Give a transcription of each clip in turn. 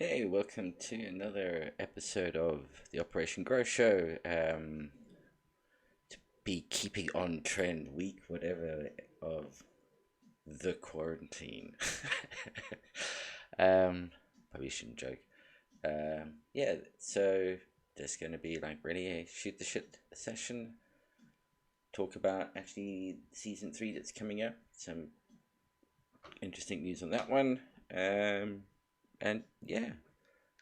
Hey, welcome to another episode of the Operation Grow Show. Be keeping on trend week, whatever, of the quarantine. Probably shouldn't joke. Yeah, so there's going to be like really a shoot the shit session. Talk about actually season three that's coming up. Some interesting news on that one. And yeah,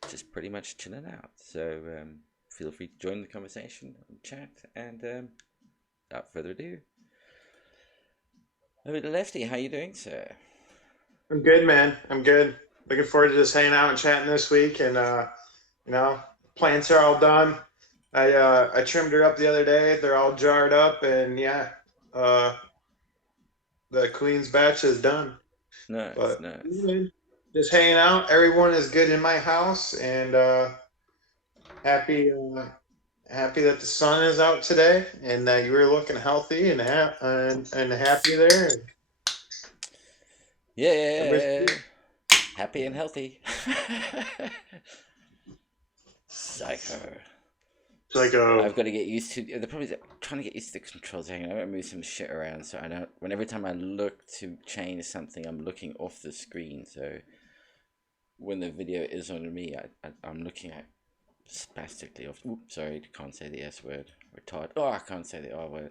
just pretty much chilling out. So feel free to join the conversation and chat. And without further ado, over to Lefty. How you doing, sir? I'm good, man. I'm good. Looking forward to just hanging out and chatting this week. And you know, plants are all done. I trimmed her up the other day. They're all jarred up, and yeah, uh, the Queen's batch is done. Nice, But nice. yeah, just hanging out. Everyone is good in my house, and happy happy that the sun is out today, and that you were looking healthy and and happy there. And Yeah, yeah, everybody's yeah, good. yeah. Happy and healthy. Psycho. It's like a I've got to get used to the problem is trying to get used to the controls. Hang on, I'm gonna move some shit around so I don't. When every time I look to change something, I'm looking off the screen. So when the video is on me, I'm looking at spastically off. Oops, sorry, can't say the S word. Retard. Oh, I can't say the R word.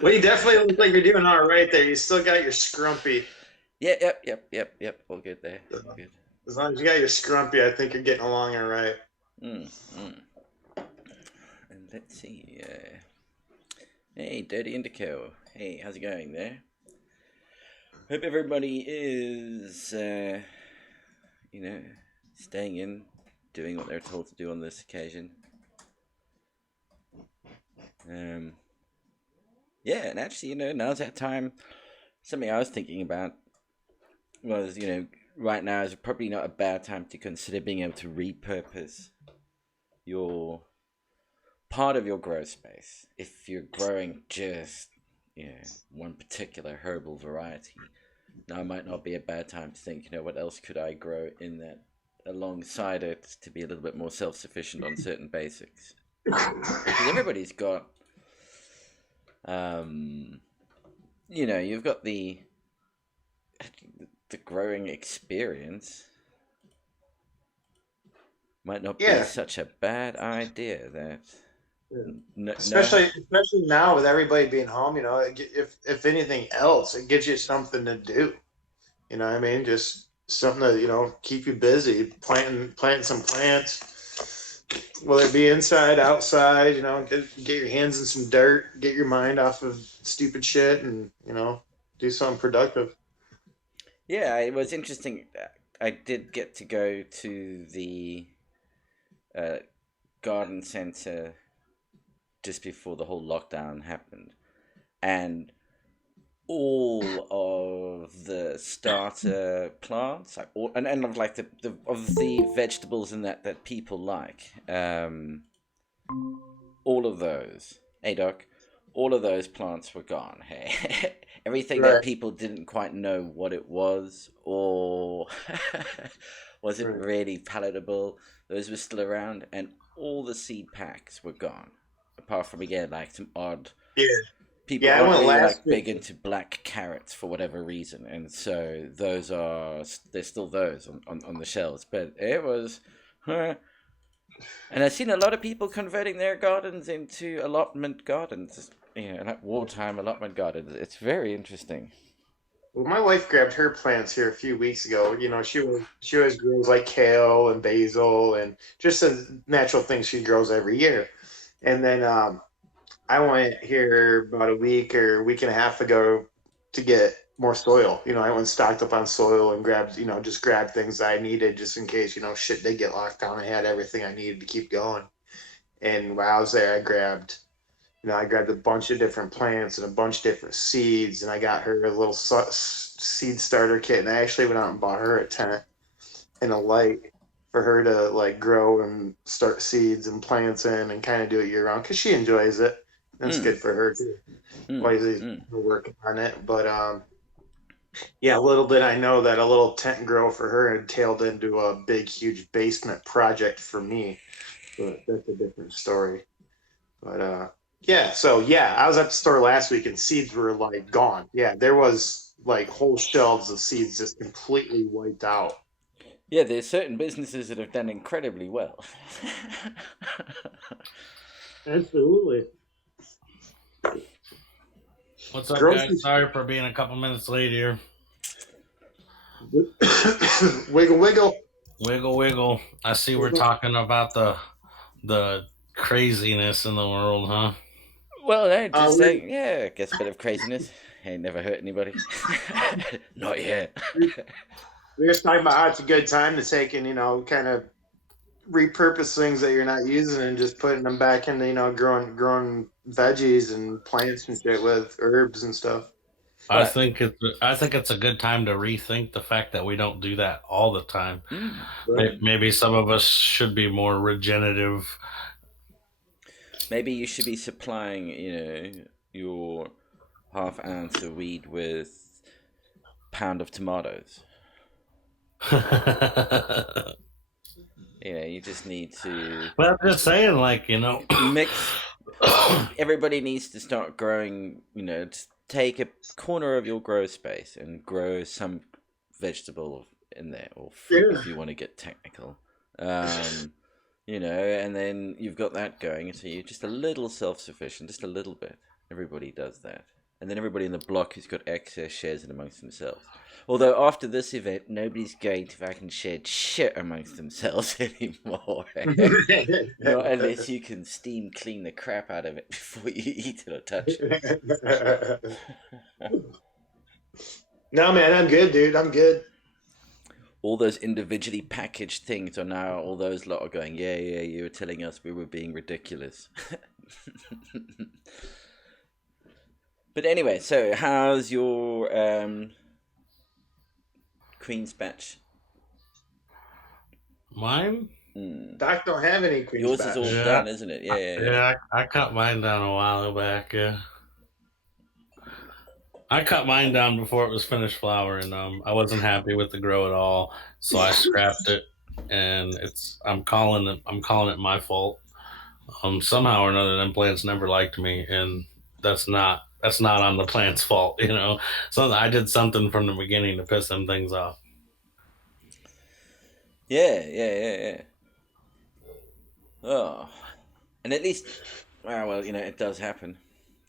Well, you Fuck. definitely look like you're doing all right there. You still got your scrumpy. Yeah, yep. All good there. All good. As long as you got your scrumpy, I think you're getting along all right. Mm, mm. And let's see. Hey, Dirty Indico. Hey, how's it going there? Hope everybody is, you know, staying in, doing what they're told to do on this occasion. Um, yeah, and actually, now's that time. Something I was thinking about was, right now is probably not a bad time to consider being able to repurpose your part of your grow space. If you're growing just, one particular herbal variety, now might not be a bad time to think, what else could I grow in that alongside it to be a little bit more self sufficient on certain basics. Because everybody's got, um, you've got the growing experience. Might not be Yeah, such a bad idea that yeah. no. Especially now with everybody being home, if anything else, it gives you something to do. You know what I mean? Just something to keep you busy, planting some plants, whether it be inside, outside. Get your hands in some dirt, get your mind off of stupid shit, and do something productive. Yeah, it was interesting. I did get to go to the uh, garden center just before the whole lockdown happened, and all of the starter plants, like and of like the vegetables and that people like, all of those. Hey, doc, all of those plants were gone. Hey, everything that Right, people didn't quite know what it was or wasn't right. really palatable, those were still around, and all the seed packs were gone. Apart from again, like some odd Yeah, people yeah. I aren't went really last like year. big into black carrots for whatever reason, and so those are there's still those on the shelves. But it was, huh, and I've seen a lot of people converting their gardens into allotment gardens, like wartime allotment gardens. It's very interesting. Well, my wife grabbed her plants here a few weeks ago. She always grows like kale and basil and just the natural things she grows every year. And then I went here about a week or week and a half ago to get more soil. I went stocked up on soil and grabbed, just grabbed things I needed just in case, shit did get locked down. I had everything I needed to keep going. And while I was there, I grabbed a bunch of different plants and a bunch of different seeds, and I got her a little seed starter kit. And I actually went out and bought her a tent and a light for her to like grow and start seeds and plants in and kind of do it year round because she enjoys it. And it's Mm, good for her too. mm, While he's mm. working on it, but Yeah, little did I know that a little tent grow for her entailed into a big, huge basement project for me. But that's a different story. But yeah, so yeah, I was at the store last week and seeds were like gone. Yeah, there was like whole shelves of seeds just completely wiped out. Yeah, there's certain businesses that have done incredibly well. Absolutely. What's up, guys? Grocery Sorry for being a couple minutes late here. wiggle wiggle. Wiggle, wiggle. I see we're talking about the craziness in the world, huh? Well, no, just We're, saying, yeah, I guess a bit of craziness. Ain't never hurt anybody. Not yet. we're just talking about how it's a good time to take and kind of repurpose things that you're not using and just putting them back into growing veggies and plants and shit with herbs and stuff. I Right. think it's a good time to rethink the fact that we don't do that all the time. Right. Maybe some of us should be more regenerative. Maybe you should be supplying, your half ounce of weed with pound of tomatoes. But You just need to I'm just saying, like, mix. Everybody needs to start growing. Take a corner of your grow space and grow some vegetable in there or fruit Yeah. if you want to get technical. And then you've got that going, so you're just a little self-sufficient, just a little bit. Everybody does that, and then everybody in the block who's got excess shares it amongst themselves. Although after this event, nobody's going to fucking share shit amongst themselves anymore. Not unless you can steam clean the crap out of it before you eat it or touch it. No, man, I'm good, dude. I'm good. All those individually packaged things are now, all those lot are going, yeah, you were telling us we were being ridiculous. But anyway, so how's your Queen's batch? Mine? Doc don't have any Queen's Yours is all batch. Yeah, done, isn't it? Yeah. I cut mine down a while back. Yeah, I cut mine down before it was finished flowering. I wasn't happy with the grow at all, so I scrapped it, and I'm calling it my fault. Somehow or another, them plants never liked me, and that's not on the plant's fault, So I did something from the beginning to piss them things off. Yeah. Oh, and at least, well, it does happen.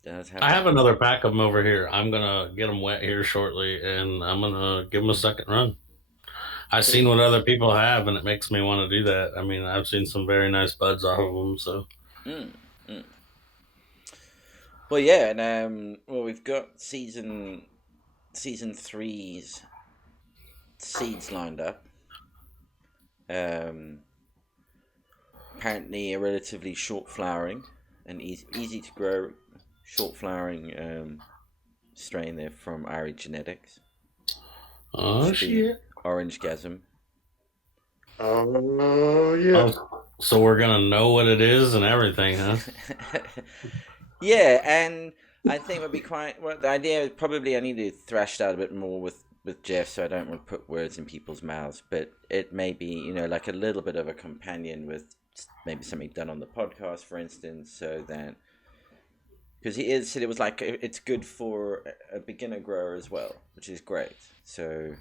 It does I have happen. another pack of them over here. I'm gonna get them wet here shortly, and I'm gonna give them a second run. I've Cool. seen what other people have, and it makes me want to do that. I mean, I've seen some very nice buds off of them. So Mm, mm. Well, yeah, and we've got season three's seeds lined up. Um, Apparently a relatively short flowering and easy to grow short flowering strain there from Ari Genetics. oh Should be shit! Orange Gasm. Oh yeah. Oh, so we're gonna know what it is and everything, huh? Yeah, and I think it would be quite. Well, the idea is probably I need to thrash it out a bit more with Jeff, so I don't want to put words in people's mouths. But it may be, like a little bit of a companion with maybe something done on the podcast, for instance, so that because he is said it was like it's good for a beginner grower as well, which is great. So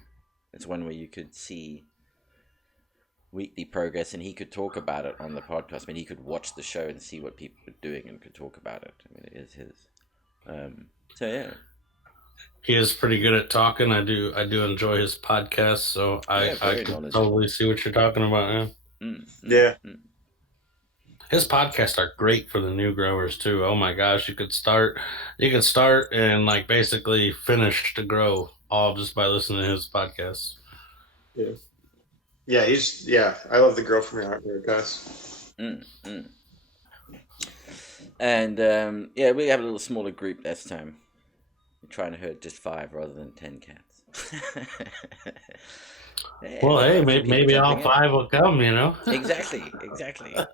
it's one where you could see weekly progress, and he could talk about it on the podcast. I mean, he could watch the show and see what people were doing and could talk about it. I mean, it is his. So yeah, He is pretty good at talking. I do enjoy his podcast, so yeah, I very can knowledgeable. totally see what you're talking about. Yeah. Yeah. His podcasts are great for the new growers too. Oh my gosh, you could start and like basically finish to grow all just by listening to his podcasts. Yeah. Yeah. I love the girl from your heart there, Gus. Mm, mm. And yeah, we have a little smaller group this time. We're trying to herd just 5 rather than 10 cats. Yeah, Well, got hey, a few people maybe all jumping in. 5 will come. Exactly. Well,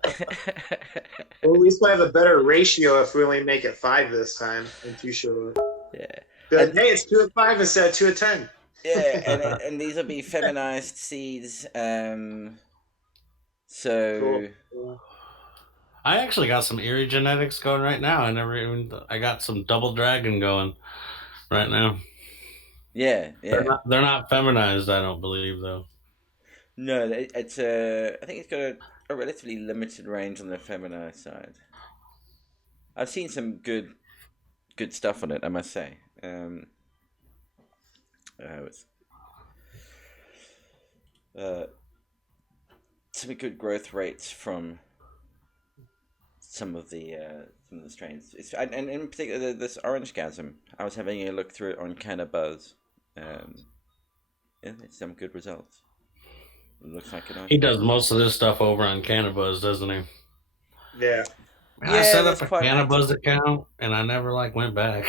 at least we'll have a better ratio if we only make it 5 this time and 2 show up. Yeah. Be like, And hey, it's 2 of 5 instead of 2 of 10. Yeah, and these will be feminized seeds. So Cool. Yeah. I actually got some eerie genetics going right now. I got some double dragon going right now. yeah, yeah. They're not feminized, I don't believe though. No, it's I think it's got a relatively limited range on the feminized side. I've seen some good stuff on it, I must say. It's, uh, some good growth rates from some of the strains. And in particular this orange gasm. I was having a look through it on Cannabuzz. Um, yeah, it's some good results. It looks like a nice He plant. does most of this stuff over on Cannabuzz, doesn't he? Yeah. Man, I Yeah, set that's up a quite active. Cannabuzz account and I never like went back.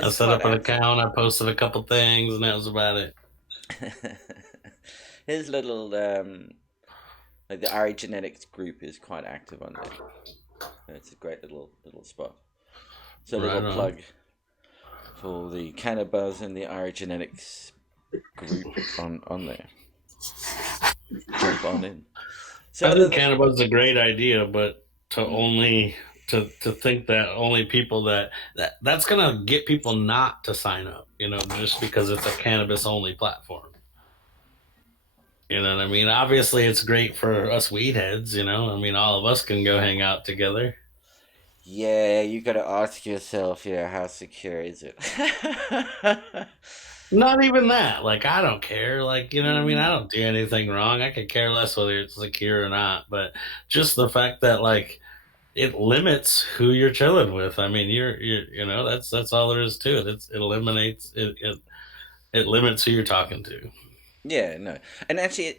I It's set quite up an active. account, I posted a couple things, and that was about it. His little like the RE Genetics group is quite active on there. It's a great little spot. So a little Right on. plug for the Cannabuzz and the RE Genetics group on there. Jump on in. So I other think than Cannabis is a great idea, but mm, to think that only people that's gonna get people not to sign up, just because it's a cannabis only platform. You know what I mean? Obviously, it's great for us weed heads. I mean, all of us can go hang out together. yeah, you got to ask yourself, how secure is it? Not even that. Like, I don't care. Like, you know what I mean? I Mm, don't do anything wrong. I could care less whether it's secure or not. But just the fact that like it limits who you're chilling with. I mean, that's all there is to it. It eliminates it limits who you're talking to. yeah, no, and actually,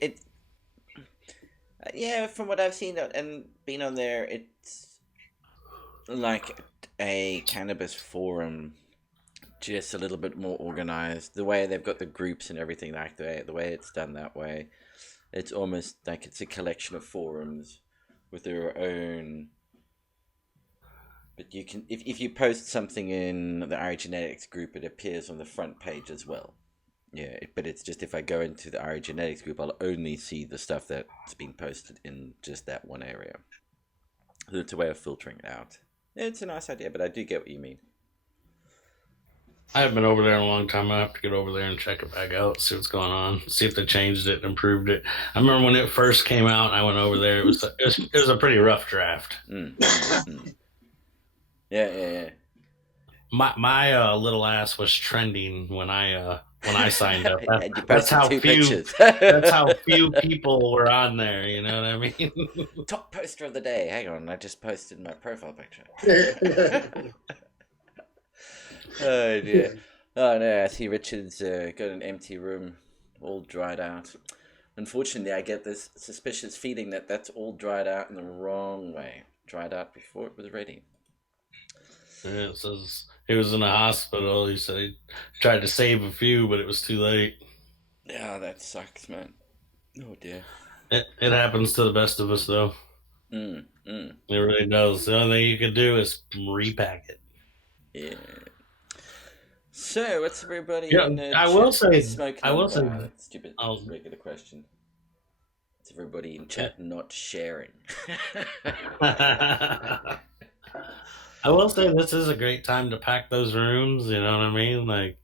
yeah, from what I've seen and been on there, it's like a cannabis forum, just a little bit more organized. The way they've got the groups and everything, like the way it's done that way, it's almost like it's a collection of forums with their own. But you can, if you post something in the Genetics group, it appears on the front page as well. Yeah, but it's just if I go into the Genetics group, I'll only see the stuff that's been posted in just that one area. So it's a way of filtering it out. It's a nice idea, but I do get what you mean. I haven't been over there in a long time. I have to get over there and check it back out, see what's going on, see if they changed it, improved it. I remember when it first came out. I went over there. It was a pretty rough draft. Yeah, yeah, yeah. My little ass was trending when I signed up. And you That's posted how two few pictures. that's how few people were on there. You know what I mean? Top poster of the day. Hang on, I just posted my profile picture. Oh dear. Oh no, I see Richard's got an empty room, all dried out. Unfortunately, I get this suspicious feeling that that's all dried out in the wrong way. Dried out before it was ready. Yeah, it says he was in a hospital. He said he tried to save a few, but it was too late. Yeah, that sucks, man. Oh dear. It happens to the best of us, though. Mm, mm. It really does. The only thing you can do is repack it. Yeah. So, what's everybody Yeah, in the I will chat say. smoking I on? will say. Ah, that's stupid. Um, Regular question. It's everybody in chat not sharing. I will say this is a great time to pack those rooms. You know what I mean? Like,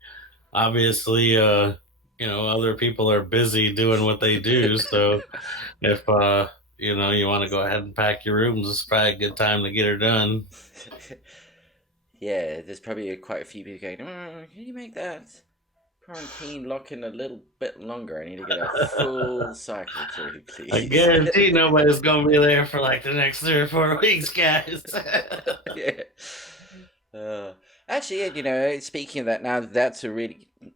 obviously, other people are busy doing what they do. So if you want to go ahead and pack your rooms, it's probably a good time to get her done. Yeah, there's probably quite a few people going, can you make that quarantine lock in a little bit longer? I need to get a full cycle through, I please. guarantee nobody's gonna be there for like the next 3 or 4 weeks, guys. Yeah. Uh, actually, speaking of that,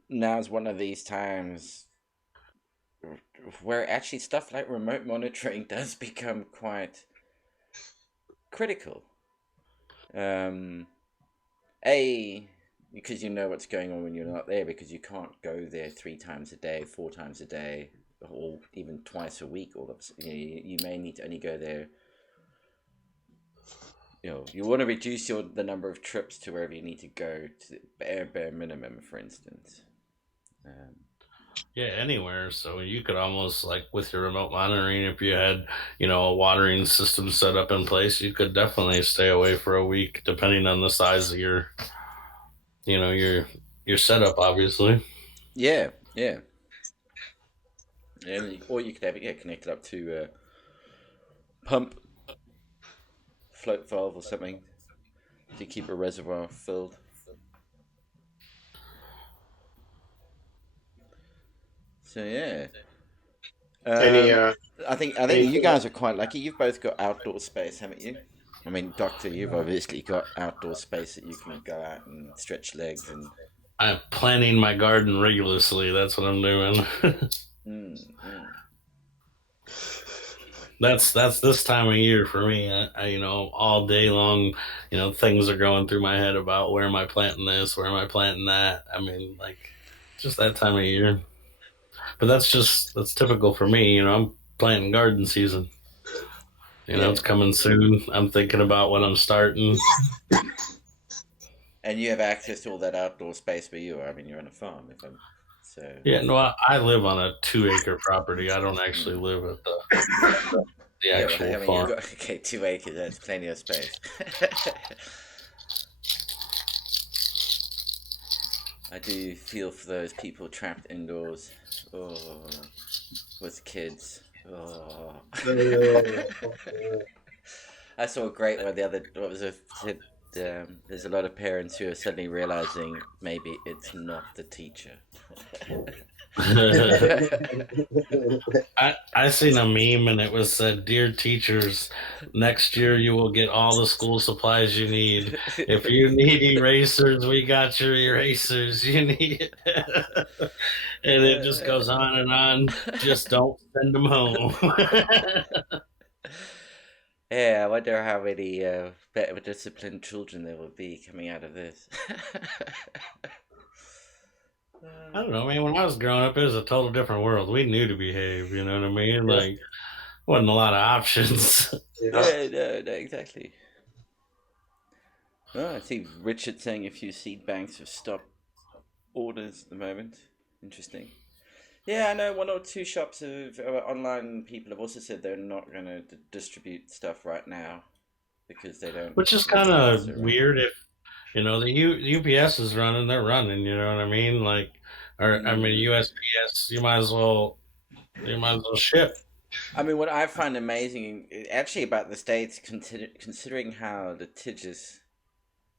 now's one of these times where actually stuff like remote monitoring does become quite critical. Um, because you know what's going on when you're not there, because you can't go there 3 times a day, 4 times a day, or even twice a week. All of you may need to only go there. You want to reduce the number of trips to wherever you need to go to the bare minimum, for instance. Um, Yeah, anywhere. So you could almost like with your remote monitoring, if you had, a watering system set up in place, you could definitely stay away for a week, depending on the size of you know, your your setup, obviously. yeah, yeah. Or you could have it connected up to a pump, float valve, or something to keep a reservoir filled. So yeah, Any um, I think you anything? guys are quite lucky. You've both got outdoor space, haven't you? I mean, Doctor, you've obviously got outdoor space that you can go out and stretch legs and. I'm planting my garden rigorously. That's what I'm doing. Mm, mm. That's this time of year for me. All day long, things are going through my head about where am I planting this, where am I planting that. I mean, like, just that time of year. But that's typical for me. I'm planting garden season. Yeah, It's coming soon. I'm thinking about when I'm starting. and you have access to all that outdoor space where you are. I mean, you're on a farm, if I'm so. Yeah, no, I live on a 2 acre property. I don't actually Mm. live at the Yeah, well, actual I mean, you've farm. got 2 acres. That's plenty of space. I do feel for those people trapped indoors. Oh, with kids. Oh. I saw a great one the other. What was it? Said, there's a lot of parents who are suddenly realizing maybe it's not the teacher. I seen a meme and it was said, "Dear teachers, next year you will get all the school supplies you need. If you need erasers, we got your erasers. You need," and it just goes on and on. Just don't send them home. Yeah, I wonder how many better disciplined children there will be coming out of this. I don't know, man. When I was growing up, it was a total different world. We knew to behave. You know what I mean? Yeah. Like, wasn't a lot of options. Yeah. Yeah, no, no, exactly. Well, I see Richard saying a few seed banks have stopped orders at the moment. Interesting. Yeah, I know one or two shops of online people have also said they're not going to distribute stuff right now because they don't. Which is The kind warehouse of are running. weird. If the UPS is running, they're running. You know what I mean? Like, or I mean Mm. USPS. You might as well ship. I mean, what I find amazing, actually, about the states, considering how litigious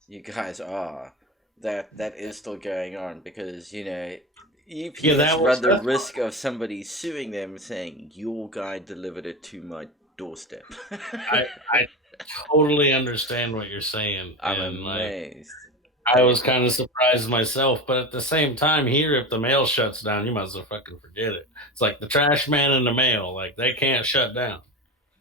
you guys are, that is still going on because Yeah, UPS that was run the that's risk of somebody suing them saying your guy delivered it to my doorstep. I totally understand what you're saying, I'm and like amazed. I was kind of surprised myself, but at the same time, here if the mail shuts down, you might as well fucking forget it. It's like the trash man and the mail, like they can't shut down.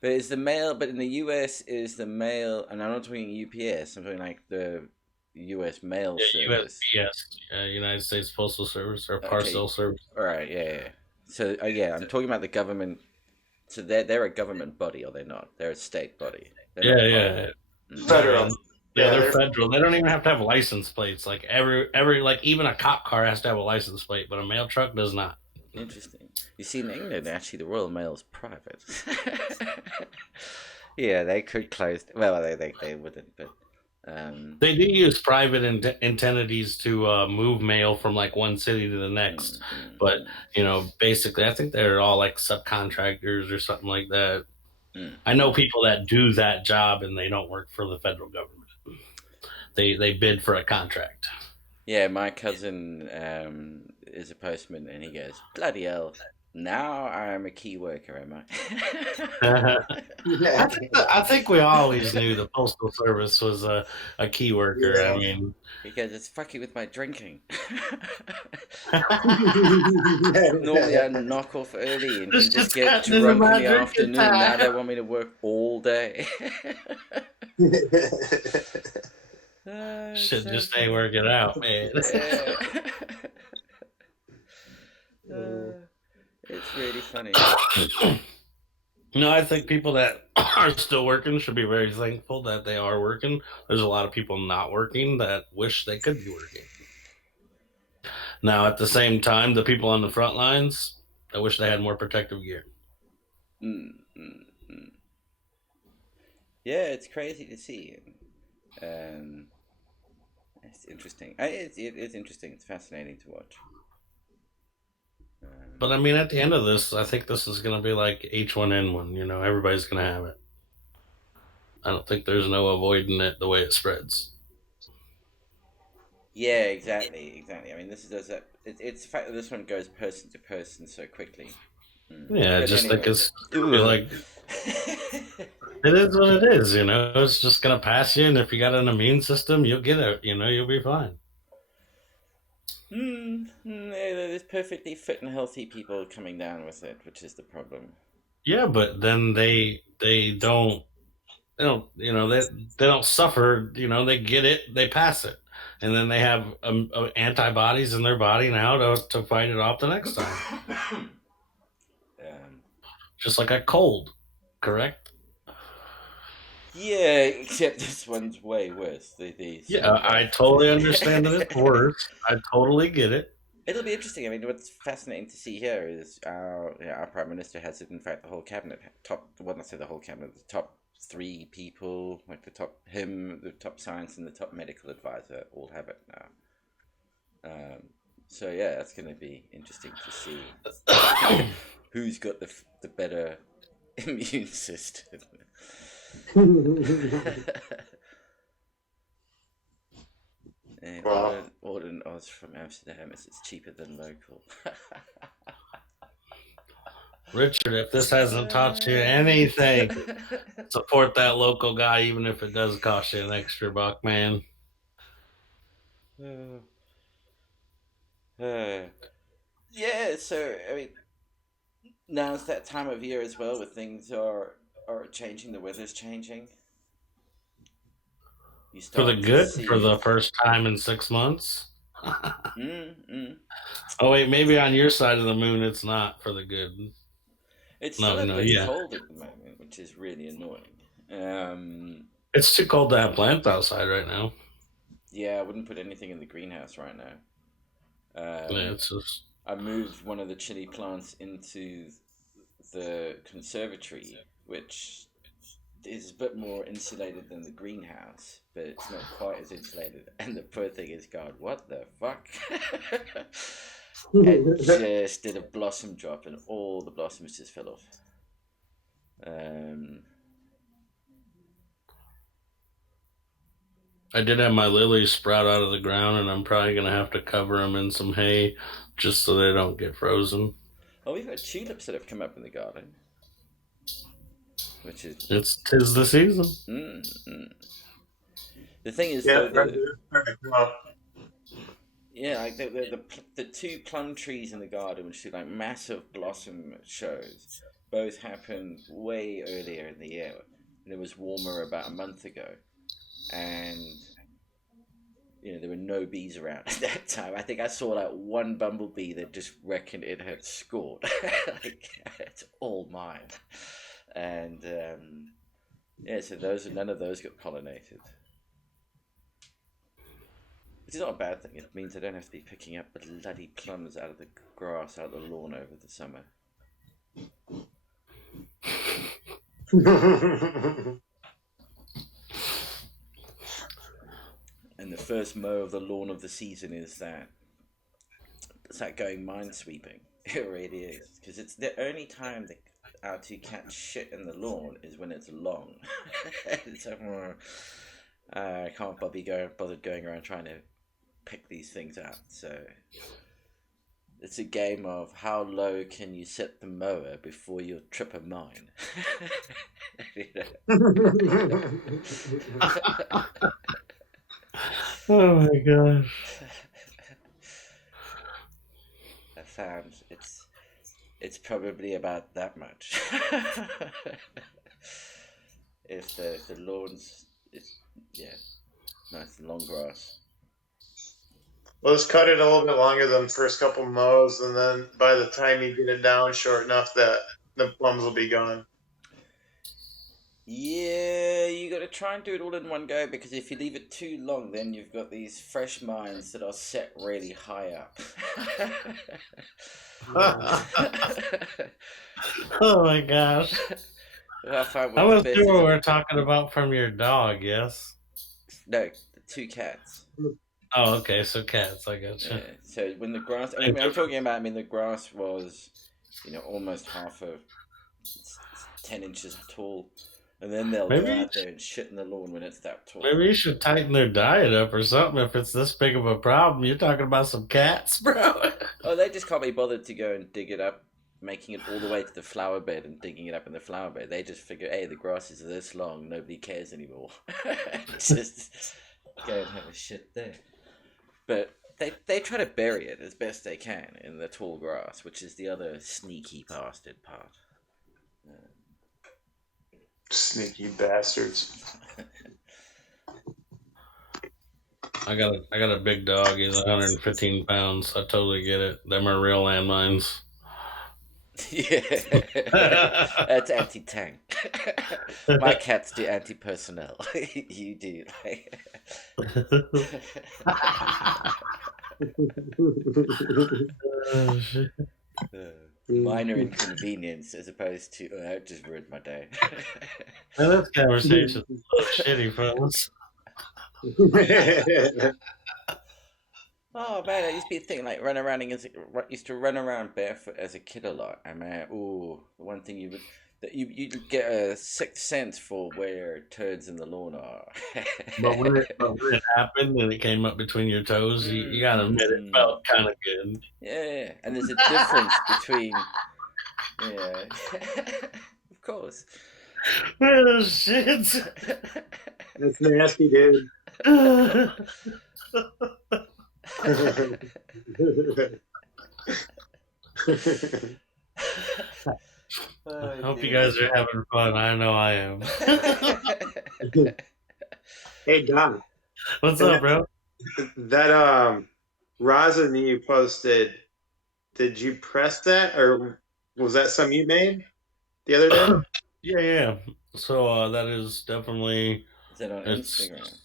But is the mail? But in the US, is the mail? And I'm not talking UPS. I'm talking like the US mail Yeah, service. USPS, United States Postal Service or Okay, Parcel Service. all right, yeah, yeah. So yeah, I'm talking about the government. So they're a government body, are they not? They're a state body. They're Yeah, not part of yeah, it. Mm. yeah, Federal. yeah. Yeah, Yeah, they're they're federal. They don't even have to have license plates. Like every like even a cop car has to have a license plate, but a mail truck does not. Interesting. You see, in England, actually, the Royal Mail is private. Yeah, they could close. Well, they wouldn't, but They do use private entities to move mail from like one city to the next, mm, mm, but mm, basically, I think they're all like subcontractors or something like that. mm, I know mm. people that do that job and they don't work for the federal government. They bid for a contract. Yeah, my cousin is a postman, and he goes, "Bloody hell! Now I'm a key worker, am I I?" yeah. think we always knew the postal service was a key worker. I Yeah. mean, He goes, "It's fucking with my drinking." Normally I Yeah. knock off early and it's can just just get cutting into drunk in my the drinking afternoon. Now they time. want me to work all day. It's Shit so just ain't funny. working out, man. Yeah. Uh, it's really funny. No, I think people that are still working should be very thankful that they are working. There's a lot of people not working that wish they could be working. Now, at the same time, the people on the front lines, I wish they had more protective gear. Mm, mm, mm. Yeah, it's crazy to see. Um, it's interesting. It's interesting. It's fascinating to watch. But I mean, at the end of this, I think this is going to be like H1N1. You know, everybody's going to have it. I don't think there's no avoiding it the way it spreads. Yeah, exactly. I mean, this does that. It's the fact that this one goes person to person so quickly. Yeah, But just think anyway, it's going to be like, it is what it is. You know, it's just going to pass you. And if you got an immune system, you'll get it. You know, you'll be fine. there's perfectly fit and healthy people coming down with it, which is the problem. Yeah, but then they don't they don't suffer. You know, they get it, they pass it, and then they have antibodies in their body now to fight it off the next time. um, Just like a cold, correct? yeah, except this one's way worse. The sort Yeah, of I totally understand that it's worse. I totally get it. It'll be interesting. I mean, what's fascinating to see here is our prime minister has, in fact, the whole cabinet top. Well, not say the whole cabinet, the top three people, like the top science, and the top medical advisor, all have it now. So yeah, that's going to be interesting to see who's got the better immune system. Wow. Order Oz from Amsterdam is it's cheaper than local. Richard, if this hasn't taught you anything, support that local guy, even if it does cost you an extra buck, man. Yeah, so I mean, now it's that time of year as well, where things are changing. The weather's changing. You For the start to good, for see. the first time in 6 months. Mm, mm. Oh wait, maybe on your side of the moon it's not for the good. It's still No, a no, bit yeah. cold at the moment, which is really annoying. It's too cold to have plants outside right now. Yeah, I wouldn't put anything in the greenhouse right now. Yeah, Um, it's just I moved one of the chili plants into the conservatory, which is a bit more insulated than the greenhouse, but it's not quite as insulated. And the poor thing is, God, what the fuck? And just did a blossom drop, and all the blossoms just fell off. Um, I did have my lilies sprout out of the ground, and I'm probably gonna have to cover them in some hay just so they don't get frozen. oh, we've got tulips that have come up in the garden, which is It's tis the season. mm. The thing is Yeah, though right the there. Starting to come up. yeah like the two plum trees in the garden, which do like massive blossom shows, both happened way earlier in the year, and it was warmer about a month ago, and there were no bees around at that time. I think I saw like one bumblebee that just reckoned it had scored. Like it's all mine, and yeah, so none of those got pollinated. Which is not a bad thing. It means I don't have to be picking up bloody plums out of the grass, out of the lawn over the summer. And the first mow of the lawn of the season is that. It's like going minesweeping. It really is. Because it's the only time that our two cats shit in the lawn is when it's long. It's like, I can't bothered going around trying to pick these things out. So it's a game of how low can you set the mower before you trip a mine. Oh my gosh. I found it's probably about that much. If the lawns is yeah nice and long grass. Well, just cut it a little bit longer than the first couple mows, and then by the time you get it down short enough that the plums will be gone. Yeah, you got to try and do it all in one go because if you leave it too long, then you've got these fresh mines that are set really high up. Oh my gosh. I find I'm what's best is assuming we're talking about from your dog, yes? no, the two cats. Oh, okay, so cats, I gotcha. Yeah. So when the grass, I Same mean, I'm talking difference. about. I mean, the grass was, almost 10 inches tall, and then they'll go Maybe out there and shit in the lawn when it's that tall. maybe you should tighten their diet up or something if it's this big of a problem. You're talking about some cats, bro. Oh, they just can't be bothered to go and dig it up, making it all the way to the flower bed and digging it up in the flower bed. They just figure, hey, the grass is this long, nobody cares anymore. Just go and have a shit there. But they try to bury it as best they can in the tall grass, which is the other sneaky bastard part. Sneaky bastards. I got a big dog. He's 115 pounds. I totally get it. Them are real landmines. Yeah, that's anti-tank. My cats do anti-personnel. You do. Oh, shit. Minor inconvenience as opposed to that just ruined my day. Man, this conversation's so shitty, fellas. Oh man, I used to be a thing like run around used to run around barefoot as a kid a lot. I mean, ooh, the one thing you get a sixth sense for where turds in the lawn are. But when it happened and it came up between your toes, you gotta admit it Mm. felt kind of good. Yeah, and there's a difference between yeah, of course. Oh shit! That's nasty, dude. Oh Hope you dear. guys are having fun. I know I am. Hey Don, What's up, that, bro? that rosin you posted, did you press that or was that something you made the other day? Yeah, yeah. So that is definitely Is that on it's Instagram?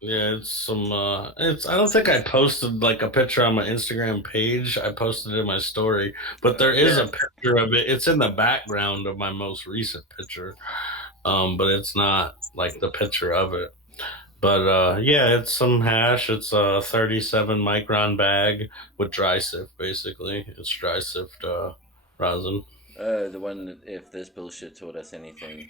yeah, it's some it's I don't think I posted like a picture on my Instagram page. I posted it in my story, but there is Yeah. a picture of it. It's in the background of my most recent picture. But it's not like the picture of it. But yeah, it's some hash. It's a 37 micron bag with dry sift basically. It's dry sift rosin. The one that if this bullshit taught us anything.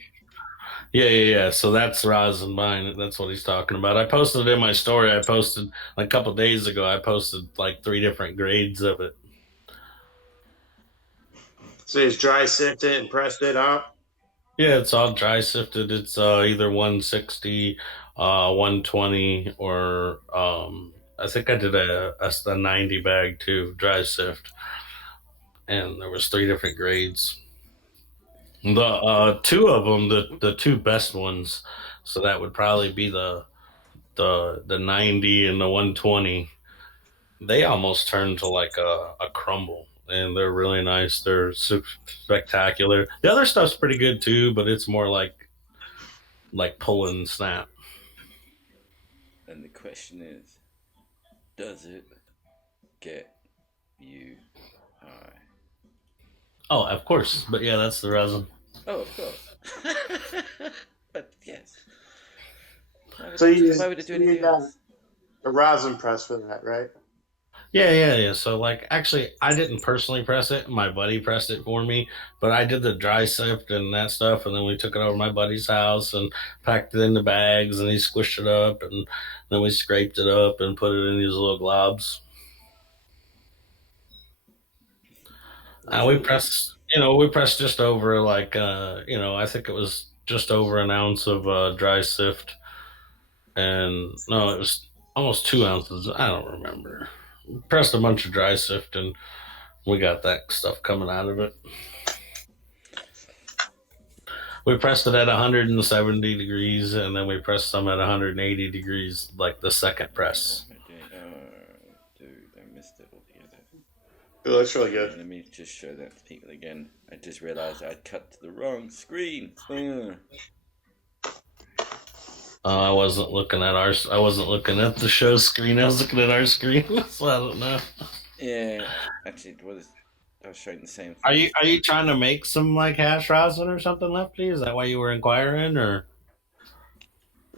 Yeah, yeah, yeah. So that's rosin mine. That's what he's talking about. I posted it in my story. I posted like a couple days ago. I posted like three different grades of it. So you just dry sift it and pressed it out. Yeah, it's all dry sifted. It's either 160, 120, or I think I did a 90 bag too, dry sift, and there was three different grades. The two of them, the two best ones, so that would probably be the 90 and the 120. They almost turn to like a crumble, and they're really nice. They're super spectacular. The other stuff's pretty good too, but it's more like pull and snap. And the question is, does it get you high? Oh, of course, but yeah, that's the resin. Oh, of course. But yes, why would So it? you Why use, would it do you anything use else? a rosin press for that, right? Yeah, yeah, yeah. So like actually I didn't personally press it. My buddy pressed it for me, but I did the dry sift and that stuff and then we took it over to my buddy's house and packed it into bags and he squished it up and then we scraped it up and put it in these little globs. Was We your pressed, we pressed just over like I think it was just over an ounce of dry sift and no, it was almost 2 ounces. I don't remember. Pressed a bunch of dry sift and we got that stuff coming out of it. We pressed it at 170 degrees, and then we pressed some at 180 degrees, like the second oh press. my day? Oh, dude, I missed it altogether. It looks really Hang good. on, let me just show that to people again. I just realized I'd cut to the wrong screen. Ugh. I wasn't looking at our. I wasn't looking at the show screen. I was looking at our screen, so I don't know. Yeah, actually, I was showing the same Are thing. you trying to make some like hash rosin or something, Lefty? Is that why you were inquiring, or?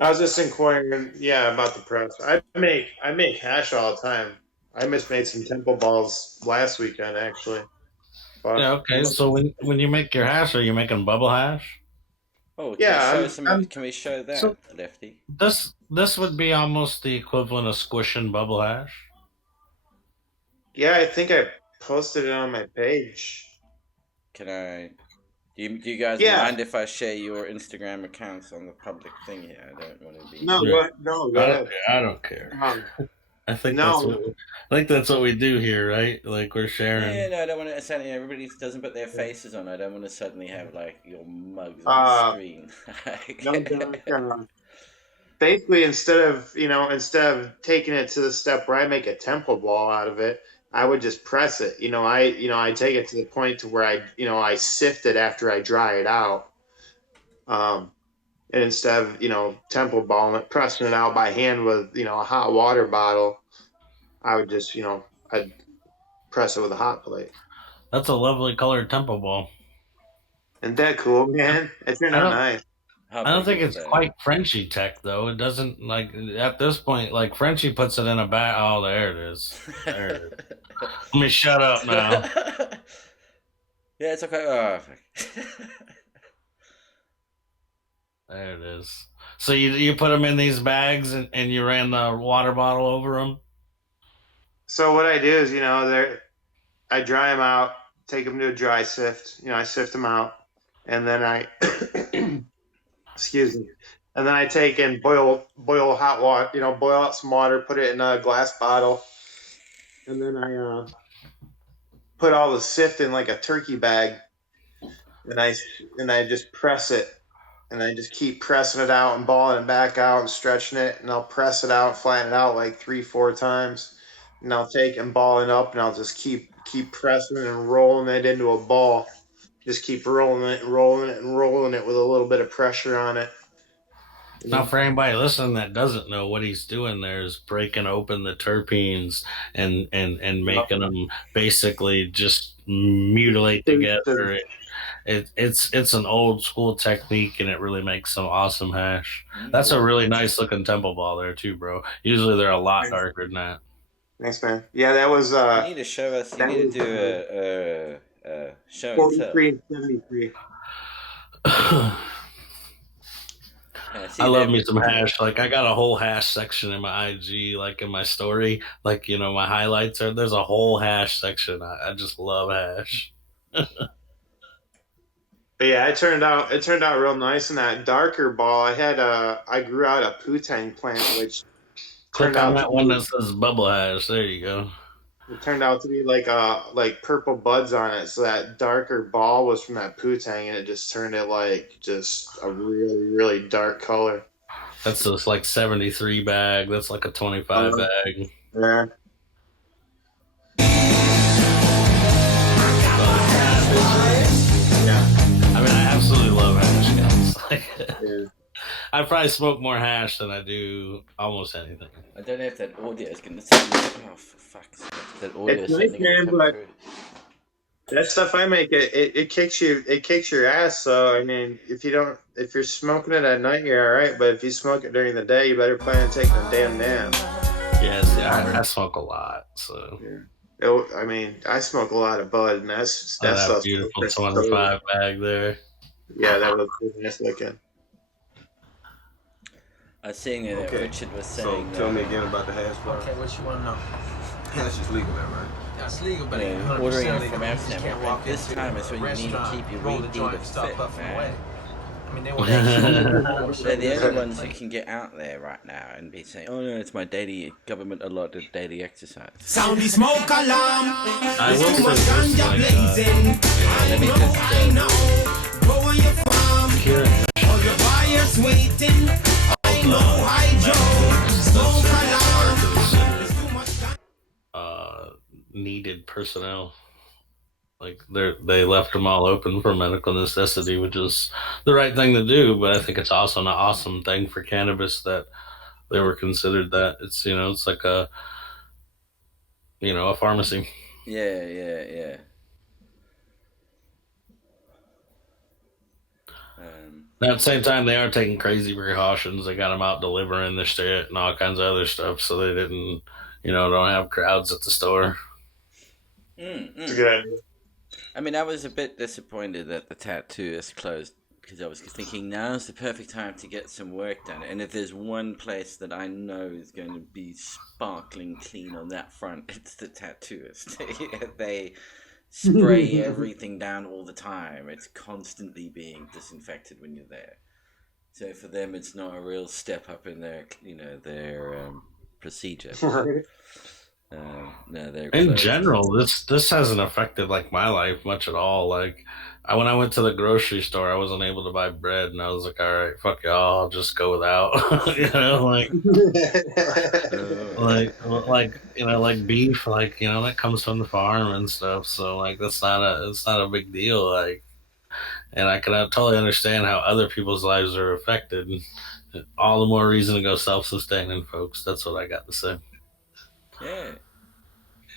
I was just inquiring, yeah, about the press. I make hash all the time. I just made some temple balls last weekend, actually. Yeah. But Okay. So when you make your hash, are you making bubble hash? Oh, can we yeah, show I'm, some? I'm Can we show So that, Lefty? this would be almost the equivalent of squishing bubble hash. yeah, I think I posted it on my page. Can I? Do you guys Yeah, mind if I share your Instagram accounts on the public thing here? I don't want to be. no, Sure. go ahead. I don't care. Um, I think no, that's what we do here, right? Like we're Yeah, sharing. no, I don't want to suddenly everybody doesn't put their faces on. I don't want to suddenly have like your mugs on the uh, screen. no, Doc, basically instead of taking it to the step where I make a temple ball out of it, I would just press it. I take it to the point to where I sift it after I dry it out. Um, and instead of temple balling it, pressing it out by hand with a hot water bottle, I would just I'd press it with a hot plate. That's a lovely colored temple ball. Isn't that cool, man? It turned I out don't nice. How I don't big think is it's the? quite Frenchy tech though. It doesn't like at this point like Frenchy puts it in a bag. Oh, there it is. There it is. Let me shut up now. Yeah, it's okay. Oh, fuck. There it is. So you put them in these bags and you ran the water bottle over them. So what I do is, I dry them out, take them to a dry sift. I sift them out, and then I, excuse me, and then I take and boil hot water. Boil out some water, put it in a glass bottle, and then I put all the sift in like a turkey bag, and I just press it, and I just keep pressing it out and balling it back out and stretching it, and I'll press it out, flatten it out like 3-4 times, and I'll take and ball it up, and I'll just keep pressing it and rolling it into a ball. Just keep rolling it, rolling it, and rolling it with a little bit of pressure on it. Now, for anybody listening that doesn't know, what he's doing there is breaking open the terpenes and making them basically just mutilate together. It's an old school technique, and it really makes some awesome hash. That's a really nice looking temple ball there too, bro. Usually they're a lot darker than that. Thanks, man. Yeah, that was. You need to show us. You need to do a show and tell. 43 and 73. I love me some hash. Like I got a whole hash section in my IG, like in my story, like my highlights are. There's a whole hash section. I just love hash. But yeah, it turned out real nice in that darker ball. I grew out a putang plant, which Click turned on out to that one be that says bubble hash. There you go. it turned out to be like purple buds on it. So that darker ball was from that putang, and it just turned it like just a really really dark color. That's just like 73 bag. That's like a 25 bag. Yeah. I mean, I absolutely love hash, guys. Yeah. I probably smoke more hash than I do almost anything. I don't know if that audio is going to. Oh, for fuck's sake! That audio It's is nice, certainly going to man, come but through. that stuff I make it kicks your ass. So I mean, if you're smoking it at night, you're all right. But if you smoke it during the day, you better plan on taking a damn nap. Yes, I smoke a lot, so. I mean, I smoke a lot of bud, and that That stuff's beautiful 25 bag there. Yeah, that was really nice looking. I was seeing that Okay. Richard was So saying. tell me again about the hash bar. Okay, what you want to know? Hash is legal now, right? That's legal, but Yeah, it ain't 100% ordering it legal. from You just Amsterdam, can't right? walk This into time a is when you need to restaurant, keep your roll the weed joint dealer and start fit, puffing man. away. I mean, they want They're the only ones who can get out there right now and be saying, "Oh no, it's my daily government allotted daily exercise." Sound the smoke alarm. I will Too much say this, ganja like, blazing. let me I know. Go on your farm. Kieran, All your buyers waiting. I know hydro. Smoke alarm. There's too much ganja. needed personnel. Like they left them all open for medical necessity, which is the right thing to do. But I think it's also an awesome thing for cannabis that they were considered that. It's it's like a pharmacy. Yeah, yeah, yeah. Um, At the same time, they are taking crazy precautions. They got them out delivering the shit and all kinds of other stuff, so they didn't, don't have crowds at the store. It's a mm. good idea. I mean, I was a bit disappointed that the tattoo is closed because I was thinking now's the perfect time to get some work done. And if there's one place that I know is going to be sparkling clean on that front, it's the tattooist. They spray everything down all the time. It's constantly being disinfected when you're there. So for them, it's not a real step up in their procedure. Right. No, they're In closed. general, this hasn't affected like my life much at all. Like, when I went to the grocery store, I wasn't able to buy bread, and I was like, all right, fuck y'all, I'll just go without. Like beef, that comes from the farm and stuff. So like it's not a big deal. Like, and I can totally understand how other people's lives are affected. All the more reason to go self-sustaining, folks. That's what I got to say. Yeah,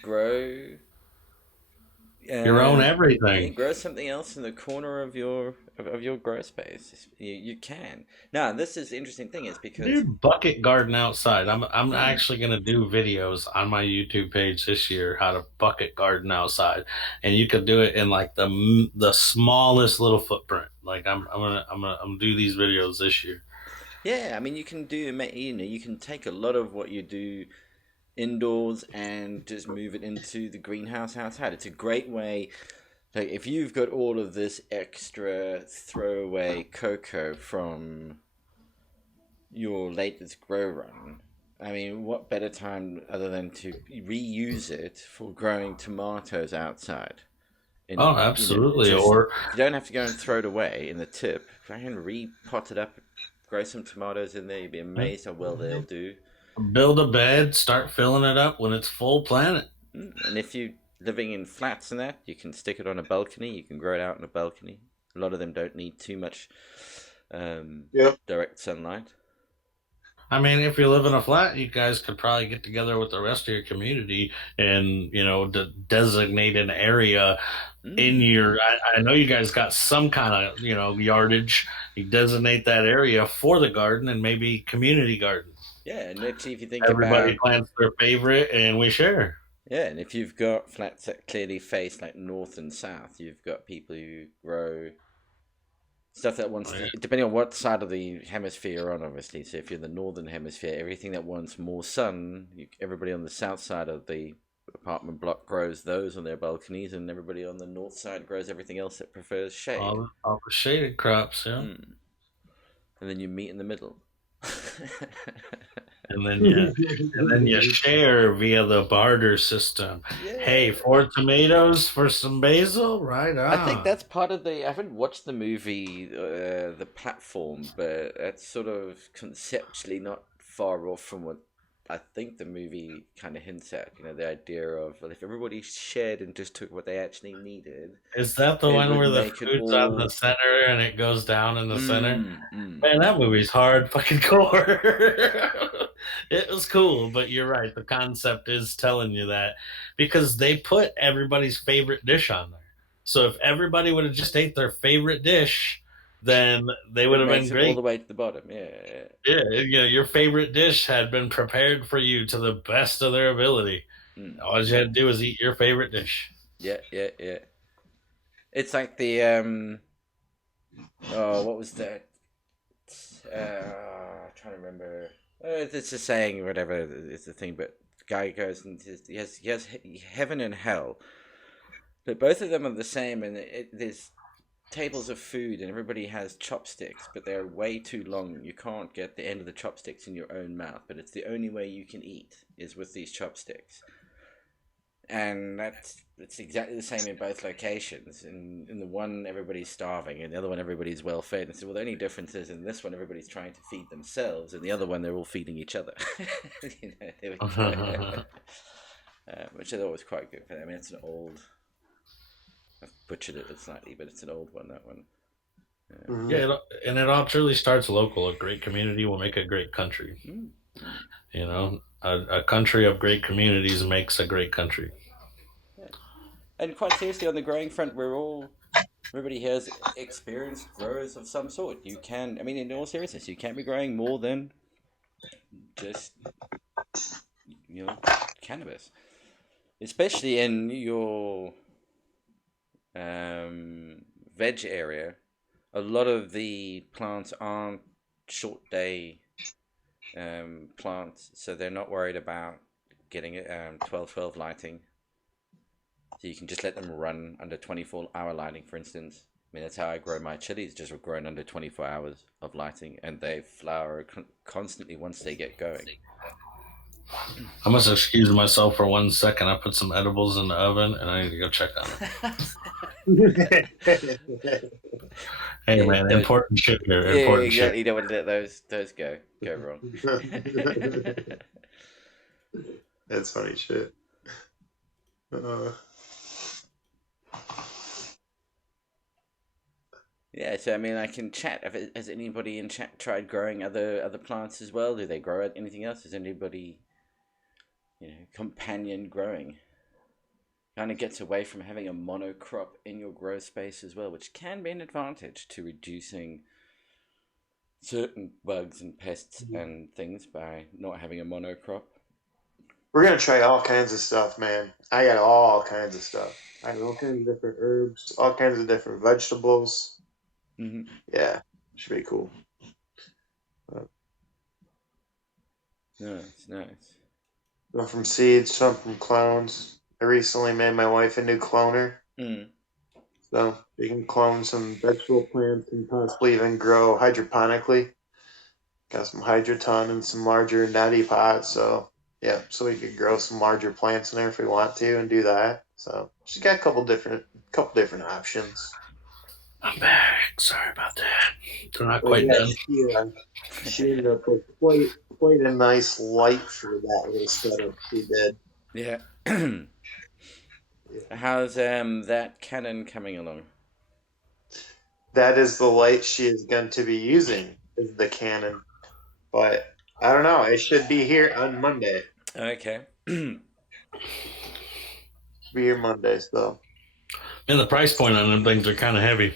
grow. Your own Yeah, everything. grow something else in the corner of your grow space. You can. Now, this is the interesting thing is because Dude, bucket garden outside. I'm mm, actually gonna do videos on my YouTube page this year how to bucket garden outside, and you could do it in like the smallest little footprint. Like I'm gonna do these videos this year. yeah, I mean you can take a lot of what you do indoors and just move it into the greenhouse outside. It's a great way. Like if you've got all of this extra throwaway cocoa from your latest grow run, I mean, what better time other than to reuse it for growing tomatoes outside? Oh, And absolutely. just Or you don't have to go and throw it away in the tip. If I can repot it up, grow some tomatoes in there, you'd be amazed how well they'll do. build a bed, start filling it up when it's full. Plant it. And if you're living in flats and that, you can stick it on a balcony. You can grow it out on a balcony. A lot of them don't need too much Yep. direct sunlight. I mean, if you live in a flat, you guys could probably get together with the rest of your community and designate an area in Mm. your. I know you guys got some kind of yardage. You designate that area for the garden and maybe community garden. Yeah, and actually, if you think Everybody about plants their favorite, and we share. yeah, and if you've got flats that clearly face like north and south, you've got people who grow stuff that wants Oh, to, yeah. depending on what side of the hemisphere you're on, obviously. So if you're in the northern hemisphere, everything that wants more sun, everybody on the south side of the apartment block grows those on their balconies, and everybody on the north side grows everything else that prefers shade. All the shaded crops, yeah. Mm. And then you meet in the middle. And then you share via the barter system. Hey, Yeah. 4 tomatoes for some basil, right I think on. that's part of the. I haven't watched the movie, The Platform, but that's sort of conceptually not far off from what I think the movie kind of hints at. The idea of well, if everybody shared and just took what they actually needed, Is that the it one would where the make it food's on the all. center and it goes down in the center? Mm, mm. Man, that movie's hard fucking core. It was cool, but you're right. The concept is telling you that because they put everybody's favorite dish on there. So if everybody would have just ate their favorite dish, then they would It have been makes it all the great. way to the bottom. Yeah, yeah. Yeah, your favorite dish had been prepared for you to the best of their ability. Mm, All you mm. had to do was eat your favorite dish. Yeah, yeah, yeah. It's like the oh, what was that? Trying to remember. It's a saying, whatever is the thing. But the guy goes and he has heaven and hell, but both of them are the same. And there's tables of food, and everybody has chopsticks, but they're way too long. You can't get the end of the chopsticks in your own mouth, but it's the only way you can eat is with these chopsticks. And it's exactly the same in both locations. In the one, everybody's starving, and the other one, everybody's well fed. And so, well, the only difference is in this one, everybody's trying to feed themselves, and the other one, they're all feeding each other. Which is always quite good for them. I mean, it's an old I've butchered it slightly, but it's an old one. That one. Mhm. And it all truly starts local. A great community will make a great country. Mm, mm, A country of great communities makes a great country. yeah. And quite seriously, on the growing front, everybody here has experienced growers of some sort. You can, I mean, in all seriousness, you can't be growing more than just cannabis, especially in your veg area. A lot of the plants aren't short day plants, so they're not worried about getting 12-12 lighting. So you can just let them run under 24-hour lighting, for instance. I mean, that's how I grow my chilies, just grown under 24 hours of lighting, and they flower constantly once they get going. I must excuse myself for 1 second. I put some edibles in the oven, and I need to go check on them. Hey, Yeah, man, important shit here. yeah, Important shit. exactly. You don't want to let those go wrong. That's funny shit. Yeah, so I mean, I can chat. Has anybody in chat tried growing other plants as well? Do they grow anything else? Is anybody companion growing? Kind of gets away from having a monocrop in your grow space as well, which can be an advantage to reducing certain bugs and pests and things by not having a monocrop. We're gonna try all kinds of stuff, man. I got all kinds of stuff. I have all kinds of different herbs, all kinds of different vegetables. Mm-hmm. Yeah, should be cool. Nice, nice. Some from seeds, some from clones. I recently made my wife a new cloner, Mm. so we can clone some vegetable plants and possibly even grow hydroponically. Got some hydroton and some larger nutty pots, so yeah, so we could grow some larger plants in there if we want to and do that. So she's got a couple different options. I'm back. Sorry about that. They're not But quite yeah, done. she ended up with quite a nice light for that little setup she did. Yeah. Yeah. How's that Canon coming along? That is the light she is going to be using, is the Canon. But I don't know. It should be here on Monday. Okay. Be here Monday, so. And the price point on them things are kind of heavy.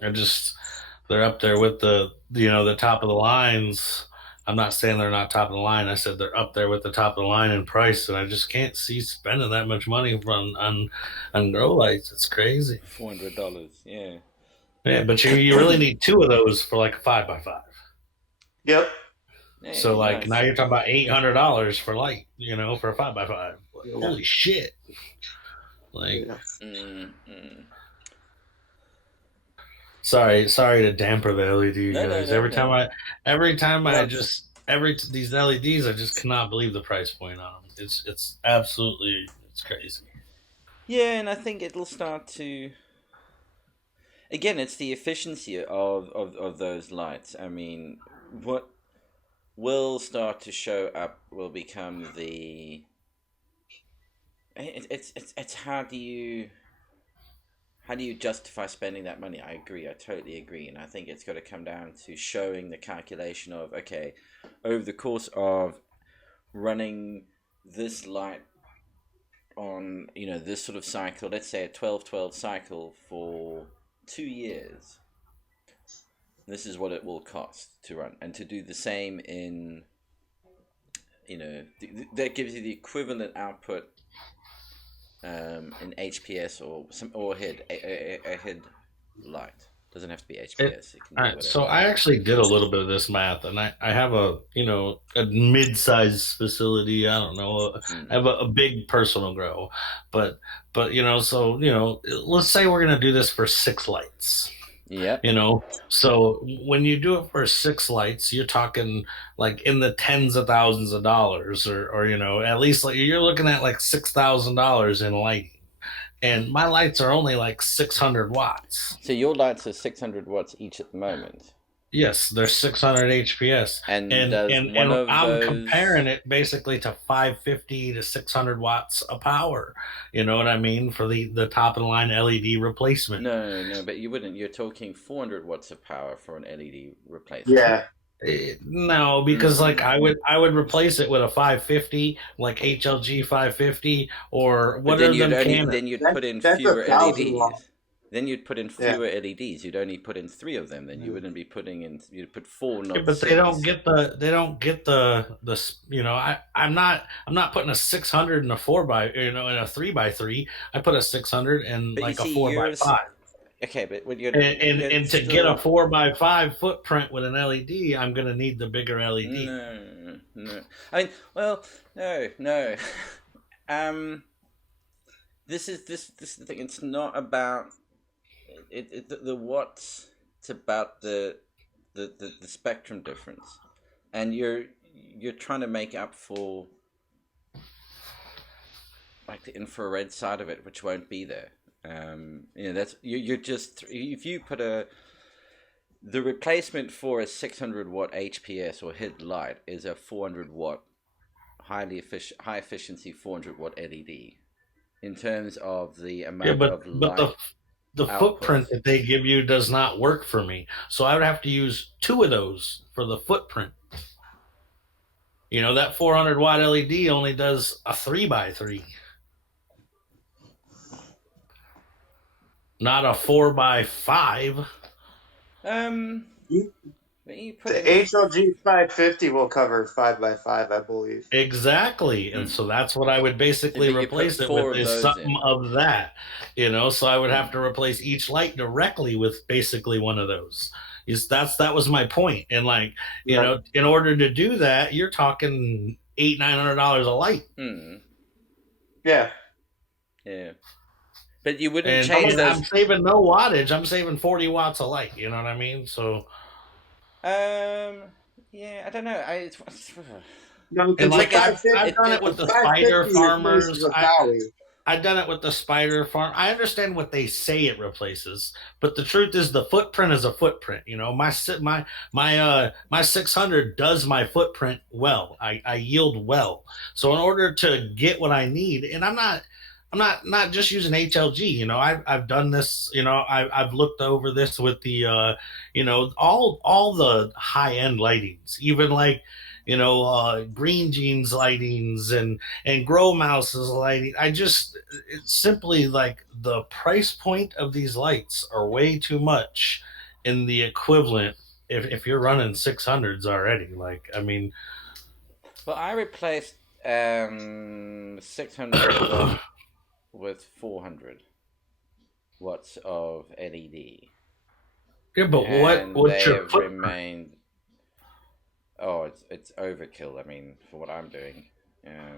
They're up there with the top of the lines. I'm not saying they're not top of the line. I said they're up there with the top of the line in price, and I just can't see spending that much money on grow lights. It's crazy. $400. Yeah. Yeah, but you really need two of those for like a 5x5. Yep. So Hey, like now nice. you're talking about $800 for light, for a 5x5. Yeah. Holy shit! Like, Yeah. Mm. sorry to damper the LED No, no, guys. no, no. These LEDs, I just cannot believe the price point on them. It's absolutely crazy. Yeah, and I think it'll start to. Again, it's the efficiency of those lights. I mean, what will start to show up will become the. It's how do you justify spending that money? I agree. I totally agree, and I think it's got to come down to showing the calculation of, okay, over the course of running this light on this sort of cycle, let's say a 12-12 cycle for 2 years, this is what it will cost to run, and to do the same in that gives you the equivalent output in HPS or a head light. Doesn't have to be HPS. It can All be right, so whatever. I actually did a little bit of this math, and I have a mid-sized facility. I don't know, I have a big personal grow, but let's say we're gonna do this for 6 lights. Yep. So when you do it for 6 lights, you're talking like in the tens of thousands of dollars, or at least like you're looking at like $6,000 in lighting. And my lights are only like 600 watts. So your lights are 600 watts each at the moment. Yes, they're 600 HPS, And and does and one and of I'm those? comparing it basically to 550 to 600 watts of power. You know what I mean, for the top of the line LED replacement. No, no, but you wouldn't. You're talking 400 watts of power for an LED replacement. Yeah. No, because like Mm-mm. I would replace it with a 550, like HLG 550, or But what then are you'd them only Canon? then you'd put in That's fewer 1,000 watt. LEDs. Then you'd put in Yeah. fewer LEDs. You'd only put in three of them. Then you Mm. wouldn't be putting in. You'd put four, Yeah, not but they don't six. get the I'm not putting a 600 in a 4 by in a 3 by 3. I put a 600 in But you like a see, 4 by 5. okay, but when you're And to get a still 4 by 5 footprint with an LED, I'm gonna need the bigger LED. no, no. I mean, well, no, no. um, this is the thing. It's not about the watts. It's about the spectrum difference, and you're trying to make up for like the infrared side of it, which won't be there. That's you're just if you put the replacement for a 600 watt HPS or HID light is a 400 watt high efficiency 400 watt LED in terms of the Yeah, amount but of but light the output. footprint that they give you does not work for me. So I would have to use two of those for the footprint. That 400 watt LED only does a 3 by 3, not a 4 by 5. Um, You- when you put The in, HLG 550 will cover 5 by 5, I believe. Exactly. And mm, so that's what I would basically but you put replace it with four of is those something in. of that. So I would have Mm. to replace each light directly with basically one of those. That was my point. And like, Yeah. in order to do that, you're talking $800-900 a light. Mm. Yeah. Yeah, but you wouldn't And How change much? I'm those. saving no wattage. I'm saving 40 watts a light. You know what I mean? So Um, yeah, I don't know. No, and because It's the like like it's I've done it the with the spider 550 replaces farmers. the Bowie. I've done it with the spider farm. I understand what they say it replaces, but the truth is the footprint is a footprint. My 600 does my footprint well. I yield well. So in order to get what I need, and I'm not just using HLG. I've done this. I've looked over this with the all the high end lightings, even like green jeans lightings and grow mouses lighting. It's simply like the price point of these lights are way too much in the equivalent if you're running 600s already. Like, I mean, well, I replaced 600 watt with 400 watts of LED, yeah, but and what's they your have footprint? remained. Oh, it's overkill. I mean, for what I'm doing.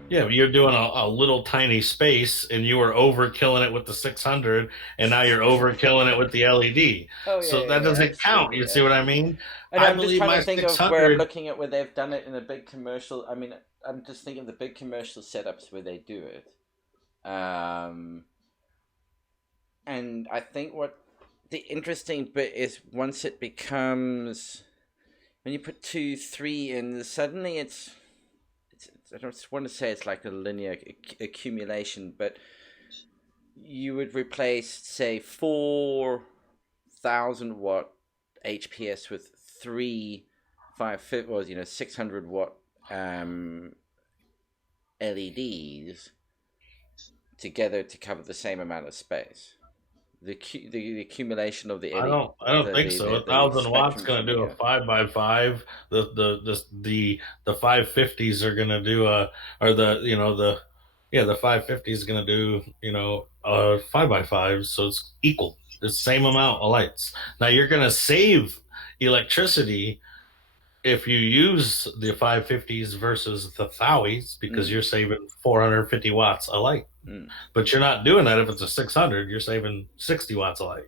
Yeah, but you're doing a little tiny space, and you were overkilling it with the 600, and now you're overkilling it with the LED. Oh yeah, So yeah, that yeah, doesn't count. You absolutely, see what I absolutely. mean? And I I'm just believe trying to my think of where I'm 600. looking at where they've done it in a big commercial. I mean, I'm just thinking of the big commercial setups where they do it. Um, and I think what the interesting bit is once it becomes when you put two, three in, suddenly it's I don't want to say it's like a linear accumulation, but you would replace say 4,000 watt HPS with three 550 was 600 watt LEDs together to cover the same amount of space. The accumulation of the I LED don't. I don't think so. the 1,000 watts spectrum going to should be do a 5 by 5. The 550s are going to do or the 550 is going to do a 5 by 5. So it's equal. The same amount of lights. Now you're going to save electricity if you use the 550s versus the Thowies because Mm, you're saving 450 watts a light. mm. But you're not doing that if it's a 600. You're saving 60 watts a light.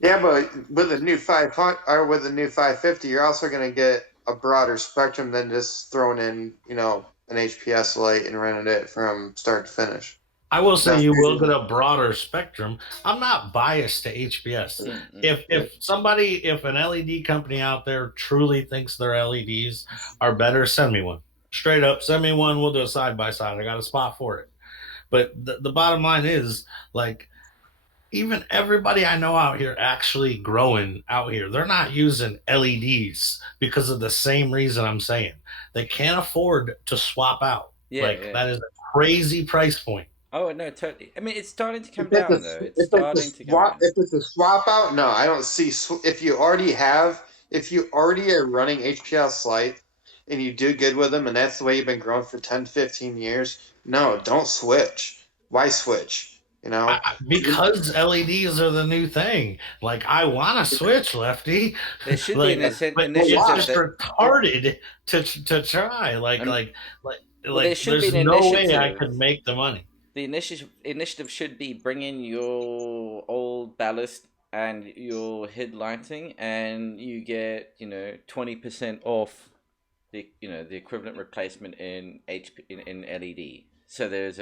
Yeah, but with the new 500 or with the new 550, you're also going to get a broader spectrum than just throwing in, an HPS light and running it from start to finish. I will say That's you will get a broader spectrum. I'm not biased to HPS. Mm-mm. If an LED company out there truly thinks their LEDs are better, send me one. Straight up, send me one. We'll do a side by side. I got a spot for it. But the bottom line is, like, even everybody I know out here actually growing out here, they're not using LEDs because of the same reason I'm saying. They can't afford to swap out. Yeah, Like, yeah. that is a crazy price point. Oh no, totally. I mean, it's starting to if come it's down though. It's if it's a starting to come swap down. if it's a swap out, no, I don't see. If you already are running HPS light and you do good with them, and that's the way you've been growing for 10, 15 years, no, don't switch. Why switch? You know, Because LEDs are the new thing. Like, I want to switch, Lefty. There should be Like, an but well, initiative it's why? just that. retarded to try. Um, well, there Like, should be there's an no way I initiative. could make the money. The initiative should be bring in your old ballast and your head lighting, and you get 20% off the equivalent replacement in in LED. So there's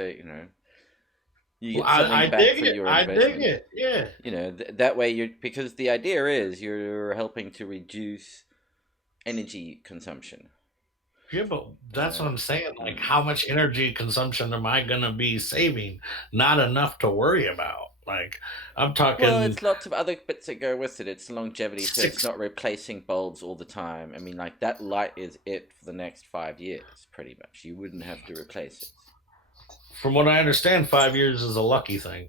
you Well, get something I back dig for it. your I dig investment. it. Yeah. That way you because the idea is you're helping to reduce energy consumption. Yeah, but that's what Uh, I'm saying. Like, mm. how much energy consumption am I going to be saving? Not enough to worry about. Like, I'm Well, talking it's lots of other bits that go with it. It's longevity, so it's six. not replacing bulbs all the time. I mean, like that light is it for the next 5 years, pretty much. You wouldn't have to replace it. From what I understand, 5 years is a lucky thing.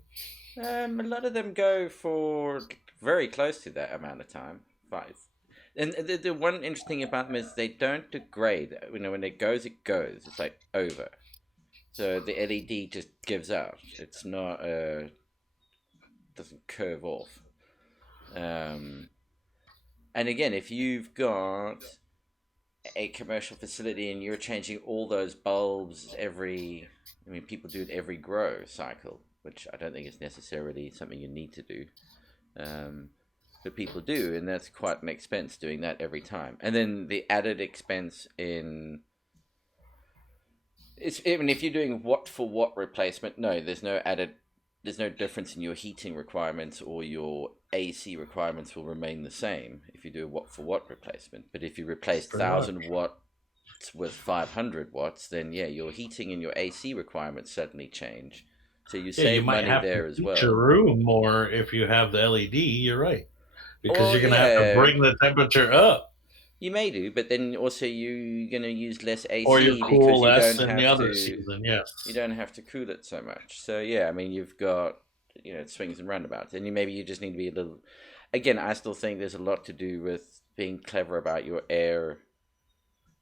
A lot of them go for very close to that amount of time, 5. And the one interesting about them is they don't degrade. When it goes, it goes. It's like over. So the LED just gives out. It's not doesn't curve off. Um, and again, if you've got a commercial facility and you're changing all those bulbs I mean, people do it every grow cycle, which I don't think is necessarily something you need to do. Um, but people do, and that's quite an expense doing that every time. And then the added expense in it's even if you're doing watt for watt replacement, no, there's no difference in your heating requirements or your AC requirements will remain the same if you do a watt for watt replacement. But if you replace Pretty much. 1,000 watts with 500 watts, then yeah, your heating and your AC requirements suddenly change. So you Yeah, you save might money have to there as heat your well. room more if you have the LED. You're right. Because Or you're going to have to yeah, bring the temperature up, you may do, but then also you're going to use less or you AC cool because less in the other season. you Yes. don't have to cool it so much. So yeah, I mean you've got swings and roundabouts, and maybe you just need to be a little. Again, I still think there's a lot to do with being clever about your air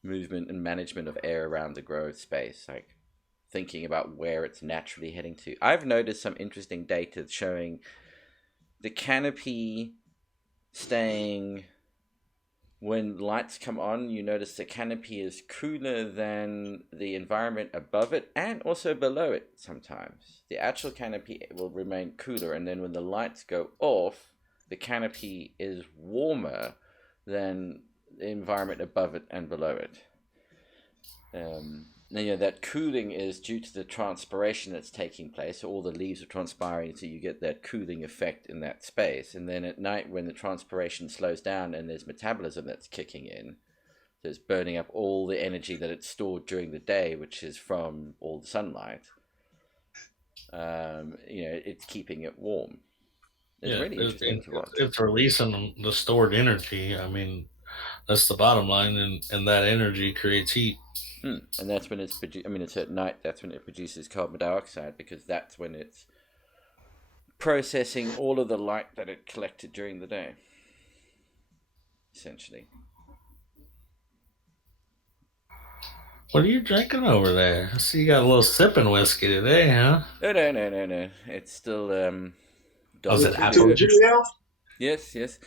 movement and management of air around the grow space, like thinking about where it's naturally heading to. I've noticed some interesting data showing the canopy staying when lights come on, you notice the canopy is cooler than the environment above it and also below it sometimes. The actual canopy will remain cooler, and then when the lights go off, the canopy is warmer than the environment above it and below it. That cooling is due to the transpiration that's taking place. So all the leaves are transpiring, so you get that cooling effect in that space. And then at night, when the transpiration slows down and there's metabolism that's kicking in, so it's burning up all the energy that it's stored during the day, which is from all the sunlight. It's keeping it warm. It's Yeah, really interesting to watch. it's releasing the stored energy. I mean, that's the bottom line, and that energy creates heat. And that's when it's at night. That's when it produces carbon dioxide because that's when it's processing all of the light that it collected during the day, essentially. What are you drinking over there? I see you got a little sipping whiskey today, huh? No, no, no, no, no. It's still Was Don it apple Julio. juice? Julio? Yes, yes.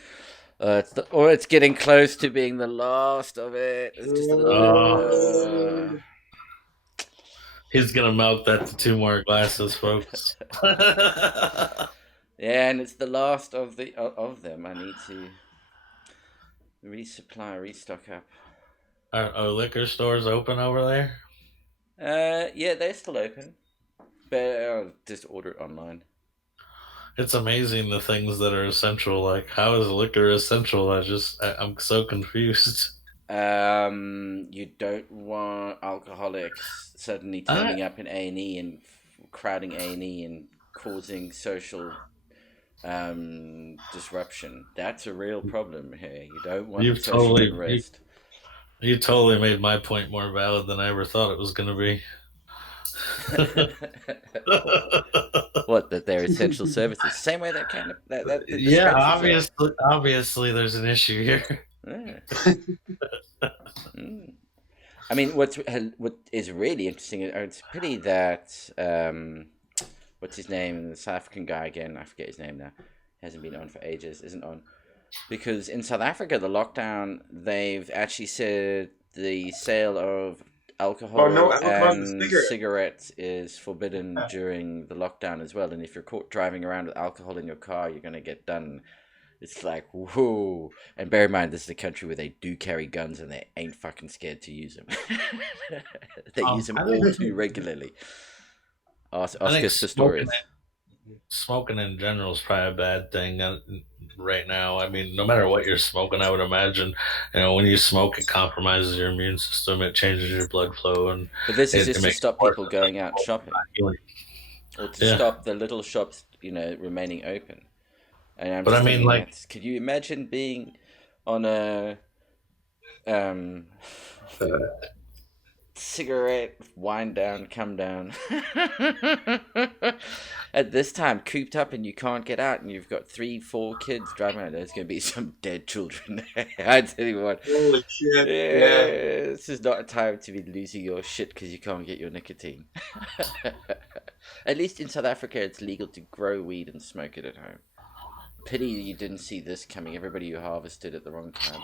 It's getting close to being the last of it. It's just a little Oh, bit. he's gonna milk that to two more glasses, folks. Yeah, and it's the last of them. I need to restock up. Are liquor stores open over there? Yeah, they're still open. But just order it online. It's amazing the things that are essential. Like, how is liquor essential? I'm so confused. You don't want alcoholics suddenly I, turning up in A&E and crowding A&E and causing social disruption. That's a real problem here. You don't want the you've social totally you, unrest. you totally made my point more valid than I ever thought it was going to be. What, that they're essential services? Same way that kind of that the Yeah, dispensaries are. obviously, there's an issue here. Yeah. Mm. I mean, what is really interesting? It's pity that what's his name, the South African guy again? I forget his name now. Hasn't been on for ages. Isn't on because in South Africa the lockdown they've actually said the sale of alcohol no alcohol in the and cigarette. cigarettes is forbidden during the lockdown as well. And if you're caught driving around with alcohol in your car, you're gonna get done. It's like, whoa. And bear in mind, this is a country where they do carry guns and they ain't fucking scared to use them. They use them I all think too regularly. Ask I think us for stories. smoking in general is probably a bad thing right now. I mean, no matter what you're smoking, I would imagine, when you smoke, it compromises your immune system, it changes your blood flow, and But this is it just to makes it stop worse. people going out shopping or to Yeah, stop the little shops, remaining open. And I'm but I just mean, thinking like, that, could you imagine being on a cigarette, wind down, come down. At this time, cooped up and you can't get out, and you've got 3, 4 kids driving around. There's going to be some dead children. I tell you what. Holy shit! Yeah, this is not a time to be losing your shit because you can't get your nicotine. At least in South Africa, it's legal to grow weed and smoke it at home. Pity you didn't see this coming. Everybody who harvested at the wrong time.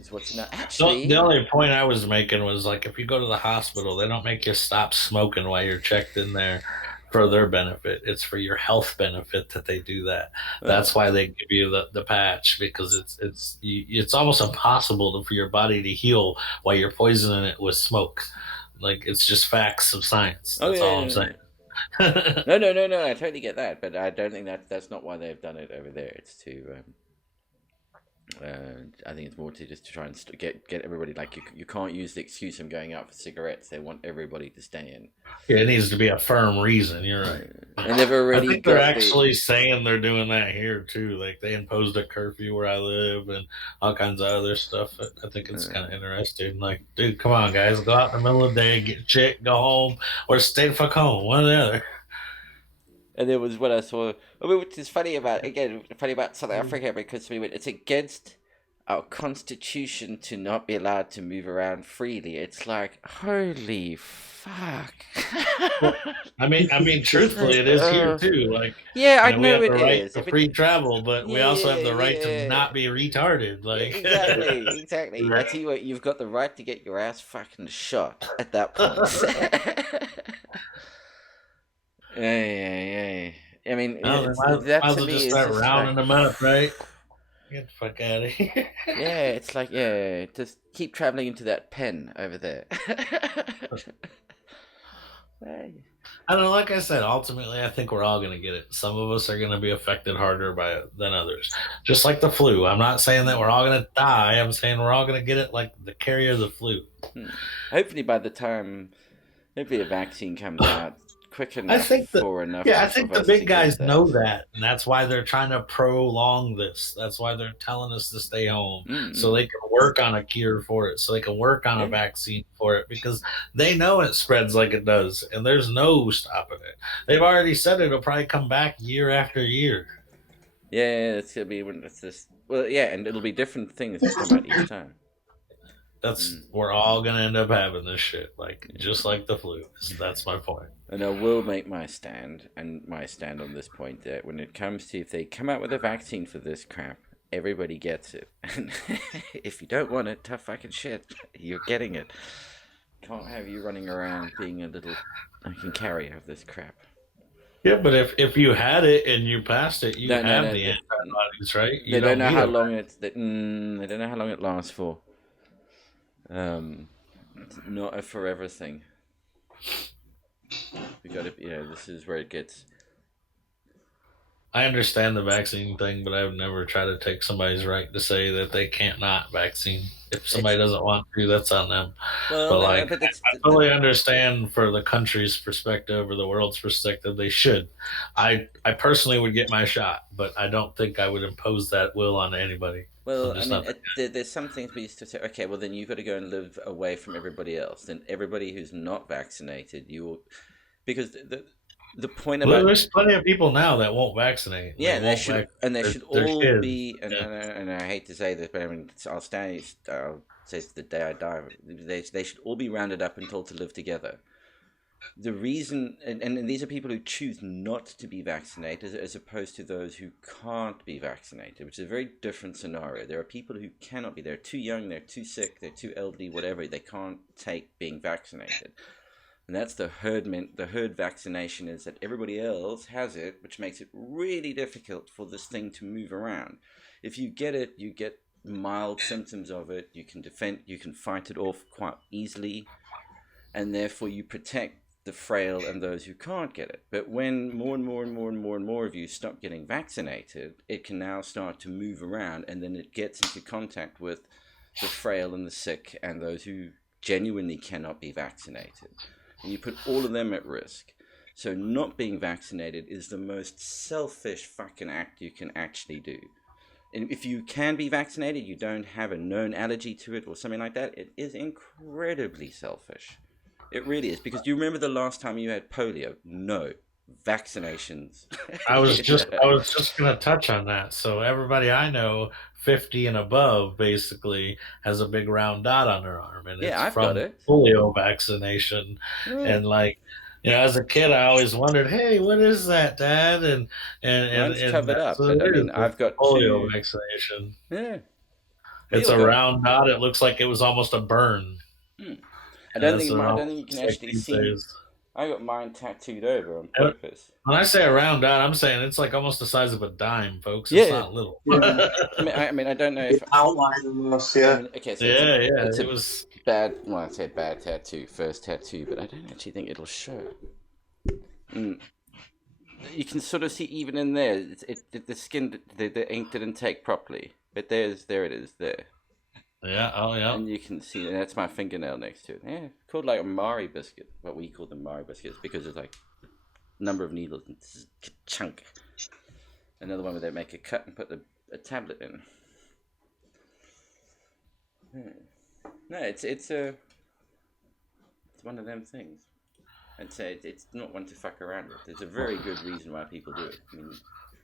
Is what's now actually the only point I was making was, like, if you go to the hospital, they don't make you stop smoking while you're checked in there for their benefit. It's for your health benefit that they do that. That's why they give you the patch, because it's almost impossible for your body to heal while you're poisoning it with smoke. Like, it's just facts of science. That's all I'm saying. No. I totally get that, but I don't think that's not why they've done it over there. It's to I think it's more to just to try and get everybody, like, you can't use the excuse of going out for cigarettes. They want everybody to stay in. Yeah, it needs to be a firm reason. You're right. And they've I already think they're actually saying they're doing that here too. Like, they imposed a curfew where I live and all kinds of other stuff. I think it's kind of interesting. Like, dude, come on, guys, go out in the middle of the day, get shit, go home, or stay the fuck home. One or the other. And there was what I saw. I mean, which is funny about South Africa, because it's against our constitution to not be allowed to move around freely. It's like, holy fuck. I mean, truthfully, it is here too. Like, yeah, I know we have it the right is. to free travel, but we also have the right to not be retarded. Like, exactly. I tell you what, you've got the right to get your ass fucking shot at that point. Yeah. I mean, that to me just is start just rounding like, them up, right? Get the fuck out of here. yeah, it's like, just keep traveling into that pen over there. I don't know. Like I said, ultimately, I think we're all going to get it. Some of us are going to be affected harder by it than others. Just like the flu. I'm not saying that we're all going to die. I'm saying we're all going to get it like the carrier of the flu. Hopefully, by the time a vaccine comes out quick enough for enough. Yeah, I think the big guys know that, and that's why they're trying to prolong this. That's why they're telling us to stay home, so they can work on a cure for it, so they can work on a vaccine for it, because they know it spreads like it does, and there's no stopping it. They've already said it'll probably come back year after year. Yeah, it's gonna be when it's this. Well, yeah, and it'll be different things that come out each time. We're all gonna end up having this shit, just like the flu. That's my point. And I will make my stand on this point, that when it comes to, if they come out with a vaccine for this crap, everybody gets it. And if you don't want it, tough fucking shit, you're getting it. Can't have you running around being a little fucking carrier of this crap. Yeah, but if you had it and you passed it, you have the antibodies, right? They don't know how long they don't know how long it lasts for. It's not a forever thing. We got to, this is where it gets. I understand the vaccine thing, but I would never try to take somebody's right to say that they can't not vaccine. If somebody It's doesn't want to, that's on them. well, But like, but it's I totally understand for the country's perspective or the world's perspective, they should. I personally would get my shot, but I don't think I would impose that will on anybody. I'm well. I just mean, not. there's some things we used to say. Okay, well then you've got to go and live away from everybody else. Then everybody who's not vaccinated, you will, because the point Well, about there's plenty of people now that won't vaccinate. yeah, They won't vaccinate they should their all kids. be, Yeah. and I hate to say this, but I mean, I'll say it's the day I die. They should all be rounded up and told to live together. The reason, and these are people who choose not to be vaccinated, as opposed to those who can't be vaccinated, which is a very different scenario. There are people who cannot be. They're too young. They're too sick. They're too elderly. Whatever. They can't take being vaccinated. And that's the herd vaccination is that everybody else has it, which makes it really difficult for this thing to move around. If you get it, you get mild symptoms of it. You can fight it off quite easily, and therefore you protect the frail and those who can't get it. But when more and more and more and more and more of you stop getting vaccinated, it can now start to move around, and then it gets into contact with the frail and the sick and those who genuinely cannot be vaccinated. And you put all of them at risk. So not being vaccinated is the most selfish fucking act you can actually do. And if you can be vaccinated, you don't have a known allergy to it or something like that, it is incredibly selfish. It really is. Because do you remember the last time you had polio? No. Vaccinations. I was just going to touch on that. So everybody I know, 50 and above, basically has a big round dot on their arm, and Yeah, it's I've got from it. polio vaccination. And like, as a kid, I always wondered, hey, what is that, Dad? Mine's And covered that's up, what but I it is. mean, It's I've got polio two. vaccination. Yeah. It's a round dot. It looks like it was almost a burn. I don't think you can actually see. I got mine tattooed over on purpose. When I say a round dot, I'm saying it's like almost the size of a dime, folks. It's not little. Yeah. I mean, I don't know if outline almost, yeah. I mean, okay, so it a was bad. Well, I say bad tattoo, first tattoo, but I don't actually think it'll show. You can sort of see even in there, the skin, the ink didn't take properly, but there it is there. Yeah, oh yeah. And you can see, and that's my fingernail next to it. Yeah, called like a Mari biscuit, what we call them Mari biscuits, because it's like number of needles and chunk. Another one where they make a cut and put a tablet in. No, it's one of them things. I'd say it's not one to fuck around with. There's a very good reason why people do it.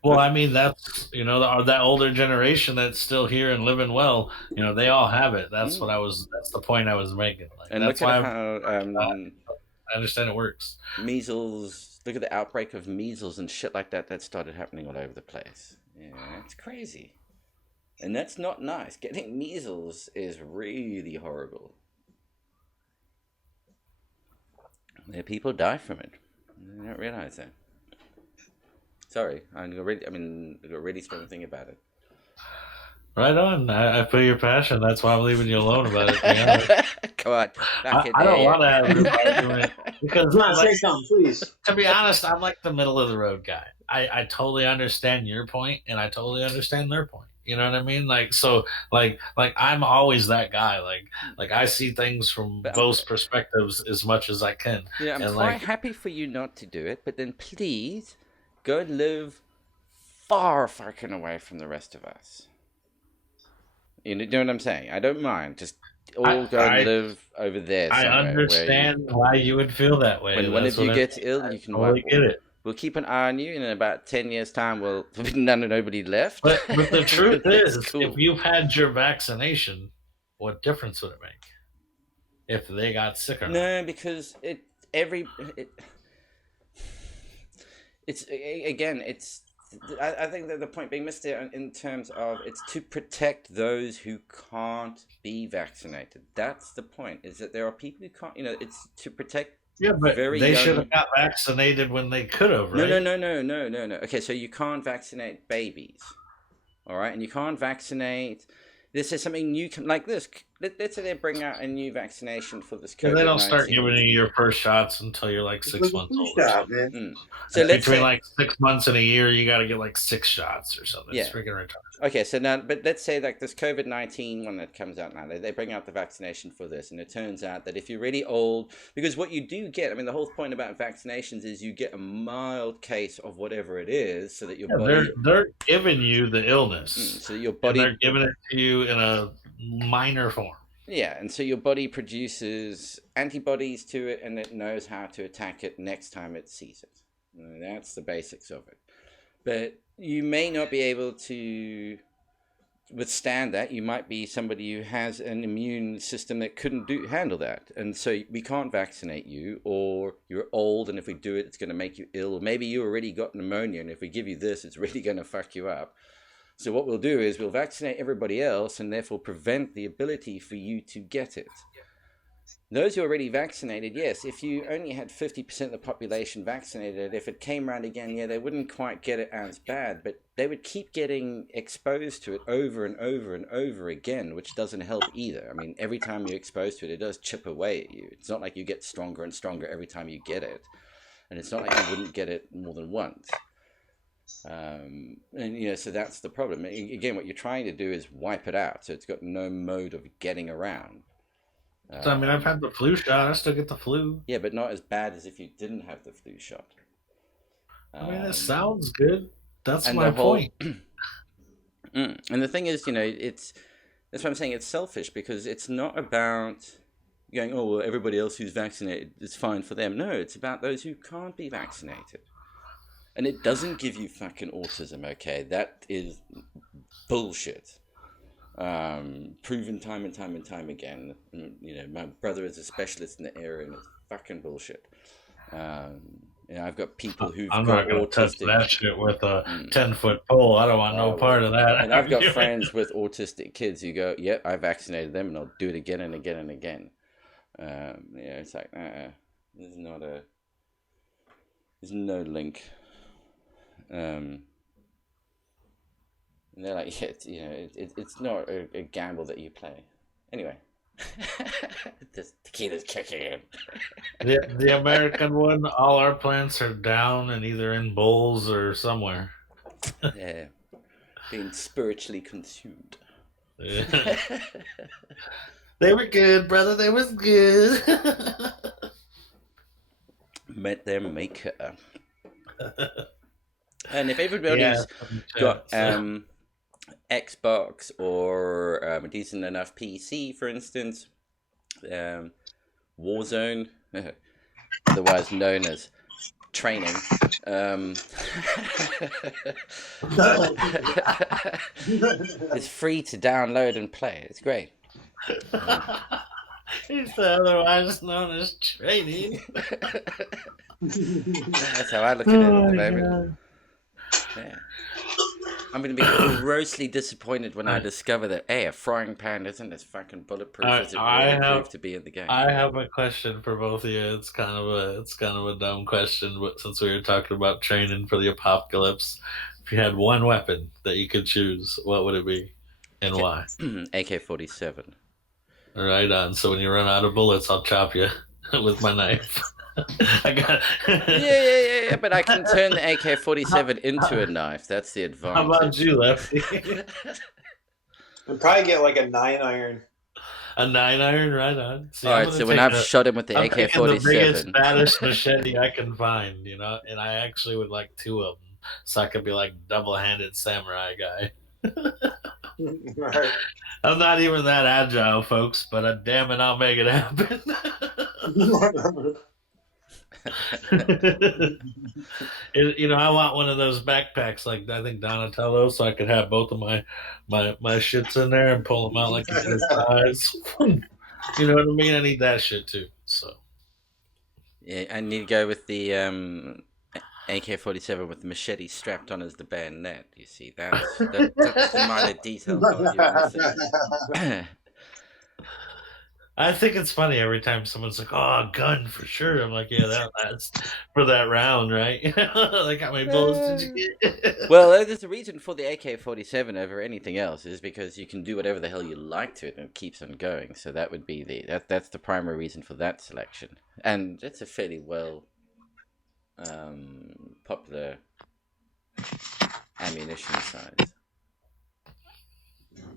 I mean that's that older generation that's still here and living well. They all have it. That's That's the point I was making. Like, and that's look at why how I understand it works. Measles. Look at the outbreak of measles and shit like that started happening all over the place. Yeah, it's crazy, and that's not nice. Getting measles is really horrible. People die from it. They don't realize that. Sorry, I got a really strong thing about it. Right on. I feel your passion. That's why I'm leaving you alone about it. Come on. I don't want to have this argument because say something, please. To be honest, I'm like the middle of the road guy. I totally understand your point, and I totally understand their point. You know what I mean? Like I'm always that guy. Like I see things from both perspectives as much as I can. Yeah, I'm quite happy for you not to do it, but then please go and live far fucking away from the rest of us. You know what I'm saying? I don't mind. Just all go and live over there somewhere. I understand why you would feel that way. When one of you gets ill, you can totally get it. We'll keep an eye on you, and in about 10 years' time, nobody left. But the truth is, cool. If you've had your vaccination, what difference would it make if they got sick or not? No, because I think that the point being missed there in terms of it's to protect those who can't be vaccinated. That's the point, is that there are people who can't, it's to protect. Yeah, but they should have got vaccinated when they could have, right? No. Okay, so you can't vaccinate babies, all right? And you can't vaccinate. This is something new, like this. let's say they bring out a new vaccination for this And they don't COVID-19. start giving you your first shots until you're like 6 months old. Or something. Man. So And let's between say, like 6 months and a year, you got to get like 6 shots or something. It's Yeah. freaking retarded. okay, so now, but let's say like this COVID-19 one that comes out now, they bring out the vaccination for this, and it turns out that if you're really old, because what you do get, I mean, the whole point about vaccinations is you get a mild case of whatever it is, so that your Yeah, body, they're giving you the illness, so that your and body, they're giving it to you in a minor form. yeah, and so your body produces antibodies to it, and it knows how to attack it next time it sees it. And that's the basics of it. But you may not be able to withstand that. You might be somebody who has an immune system that couldn't handle that, and so we can't vaccinate you, or you're old, and if we do it, it's going to make you ill, or maybe you already got pneumonia, and if we give you this, it's really going to fuck you up. So what we'll do is we'll vaccinate everybody else, and therefore prevent the ability for you to get it. Those who are already vaccinated, yes, if you only had 50% of the population vaccinated, if it came around again, yeah, they wouldn't quite get it as bad, but they would keep getting exposed to it over and over and over again, which doesn't help either. I mean, every time you're exposed to it, it does chip away at you. It's not like you get stronger and stronger every time you get it, and it's not like you wouldn't get it more than once. And so that's the problem. Again, what you're trying to do is wipe it out, so it's got no mode of getting around. So, I mean, I've had the flu shot. I still get the flu. Yeah, but not as bad as if you didn't have the flu shot. I mean, it sounds good. That's and my the whole- point. And the thing is, that's what I'm saying. It's selfish, because it's not about going, oh, well, everybody else who's vaccinated is fine for them. No, it's about those who can't be vaccinated. And it doesn't give you fucking autism, okay? That is bullshit. Proven time and time and time again. My brother is a specialist in the area, and it's fucking bullshit. I've got people who've I'm got not going to touch autistic. that shit with a 10-foot pole. I don't want no part of that. And I've got friends with autistic kids who go, "Yep, I vaccinated them, and I'll do it again and again and again." It's like, there's no link. And they're like, yeah, it's not a gamble that you play. Anyway, the tequila's kicking in. The American one, all our plants are down and either in bowls or somewhere. Yeah, being spiritually consumed. Yeah. They were good, brother. They was good. Met their maker. And if everybody's got Xbox or a decent enough PC, for instance, Warzone, otherwise known as training, it's free to download and play. It's great. It's otherwise known as training. That's how I look at it at the moment. Yeah. I'm going to be grossly disappointed when I discover that a frying pan isn't as fucking bulletproof as it really proved to be in the game. I have a question for both of you. It's kind of a dumb question, but since we were talking about training for the apocalypse, if you had one weapon that you could choose, what would it be, and why? AK-47. Right on. So when you run out of bullets, I'll chop you with my knife. I got. Yeah. But I can turn the AK-47 into a knife. That's the advantage. How about you, Lefty? I'd probably get like a 9-iron. A 9-iron, right on. See, all right. So when I've shot him with the AK-47, the biggest, baddest machete I can find, and I actually would like 2 of them, so I could be like double-handed samurai guy. Right. I'm not even that agile, folks, but damn it, I'll make it happen. I want one of those backpacks like I think Donatello, so I could have both of my shits in there and pull them out like his thighs. You know what I mean? I need that shit too. So yeah, I need to go with the AK-47 with the machete strapped on as the bayonet. You see, that's the minor detail part you're missing. I think it's funny every time someone's like, "Oh, a gun for sure." I'm like, "Yeah, that's for that round, right?" Like, how many bullets did you get? Well, there's a reason for the AK-47 over anything else is because you can do whatever the hell you like to it and it keeps on going. So that would be that's the primary reason for that selection, and it's a fairly well popular ammunition size.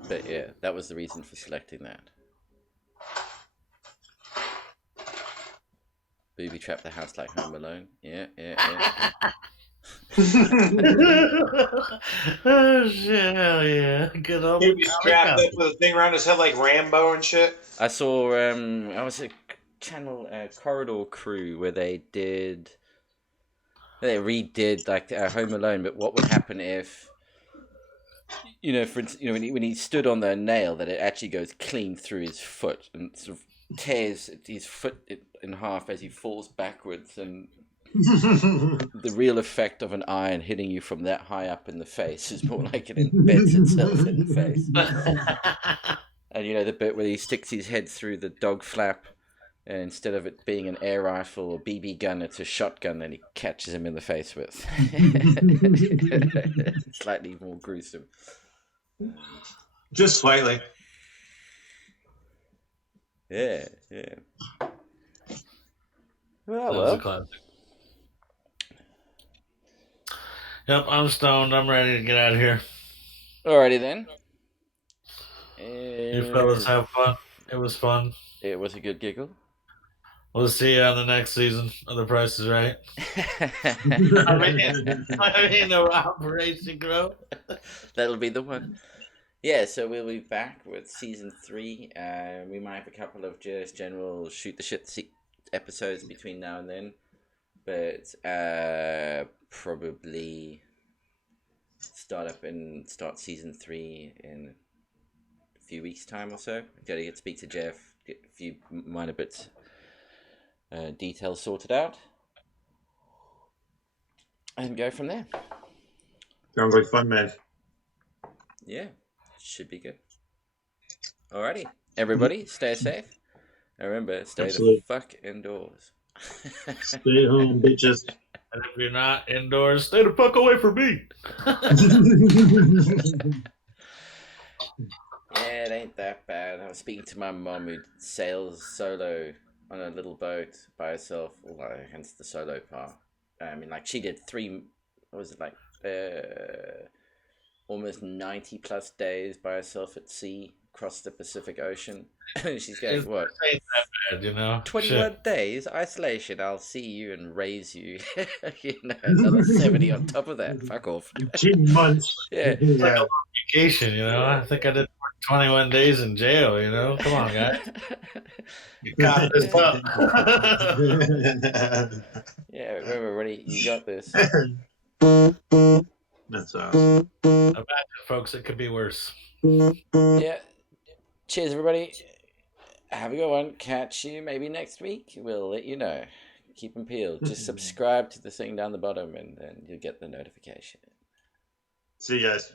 But yeah, that was the reason for selecting that. Booby trap the house like Home Alone. Yeah, yeah, yeah. Oh shit! Hell yeah! Good old He'd be strapped Macaulay up with a thing around his head like Rambo and shit. I saw I was a channel Corridor Crew where they redid like Home Alone, but what would happen if for instance, when he stood on the nail, that it actually goes clean through his foot and sort of tears his foot in half as he falls backwards, and the real effect of an iron hitting you from that high up in the face is more like it embeds itself in the face. And the bit where he sticks his head through the dog flap, and instead of it being an air rifle or BB gun, it's a shotgun that he catches him in the face with. Slightly more gruesome. Just slightly. Yeah, yeah. That was a classic. Yep, I'm stoned. I'm ready to get out of here. Alrighty then. You fellas have fun. It was fun. It was a good giggle. We'll see you on the next season of The Price is Right. I mean, no Operation Grow. That'll be the one. Yeah, so we'll be back with season 3. We might have a couple of just general shoot the shit episodes between now and then, but probably start season 3 in a few weeks' time or so. Gotta get to speak to Jeff, get a few minor bits, details sorted out, and go from there. Sounds like fun, man. Yeah, should be good. Alrighty, everybody, stay safe. And remember, stay Absolutely. the fuck indoors. Stay home, bitches. And if you're not indoors, stay the fuck away from me. Yeah, it ain't that bad. I was speaking to my mom who sails solo on a little boat by herself, hence the solo part. I mean, like, she did almost 90 plus days by herself at sea across the Pacific Ocean. She's going, what? Ain't that bad, 21 Shit. days isolation. I'll see you and raise you. Another 70 on top of that. Fuck off. 18 months. Yeah. It's like a long vacation, I think I did 21 days in jail, Come on, guys. You got this up. Yeah, remember, Roddy, you got this. That's awesome. Imagine, folks, it could be worse. Yeah. Cheers, everybody. Have a good one. Catch you maybe next week. We'll let you know. Keep them peeled. Just subscribe to the thing down the bottom and then you'll get the notification. See you guys.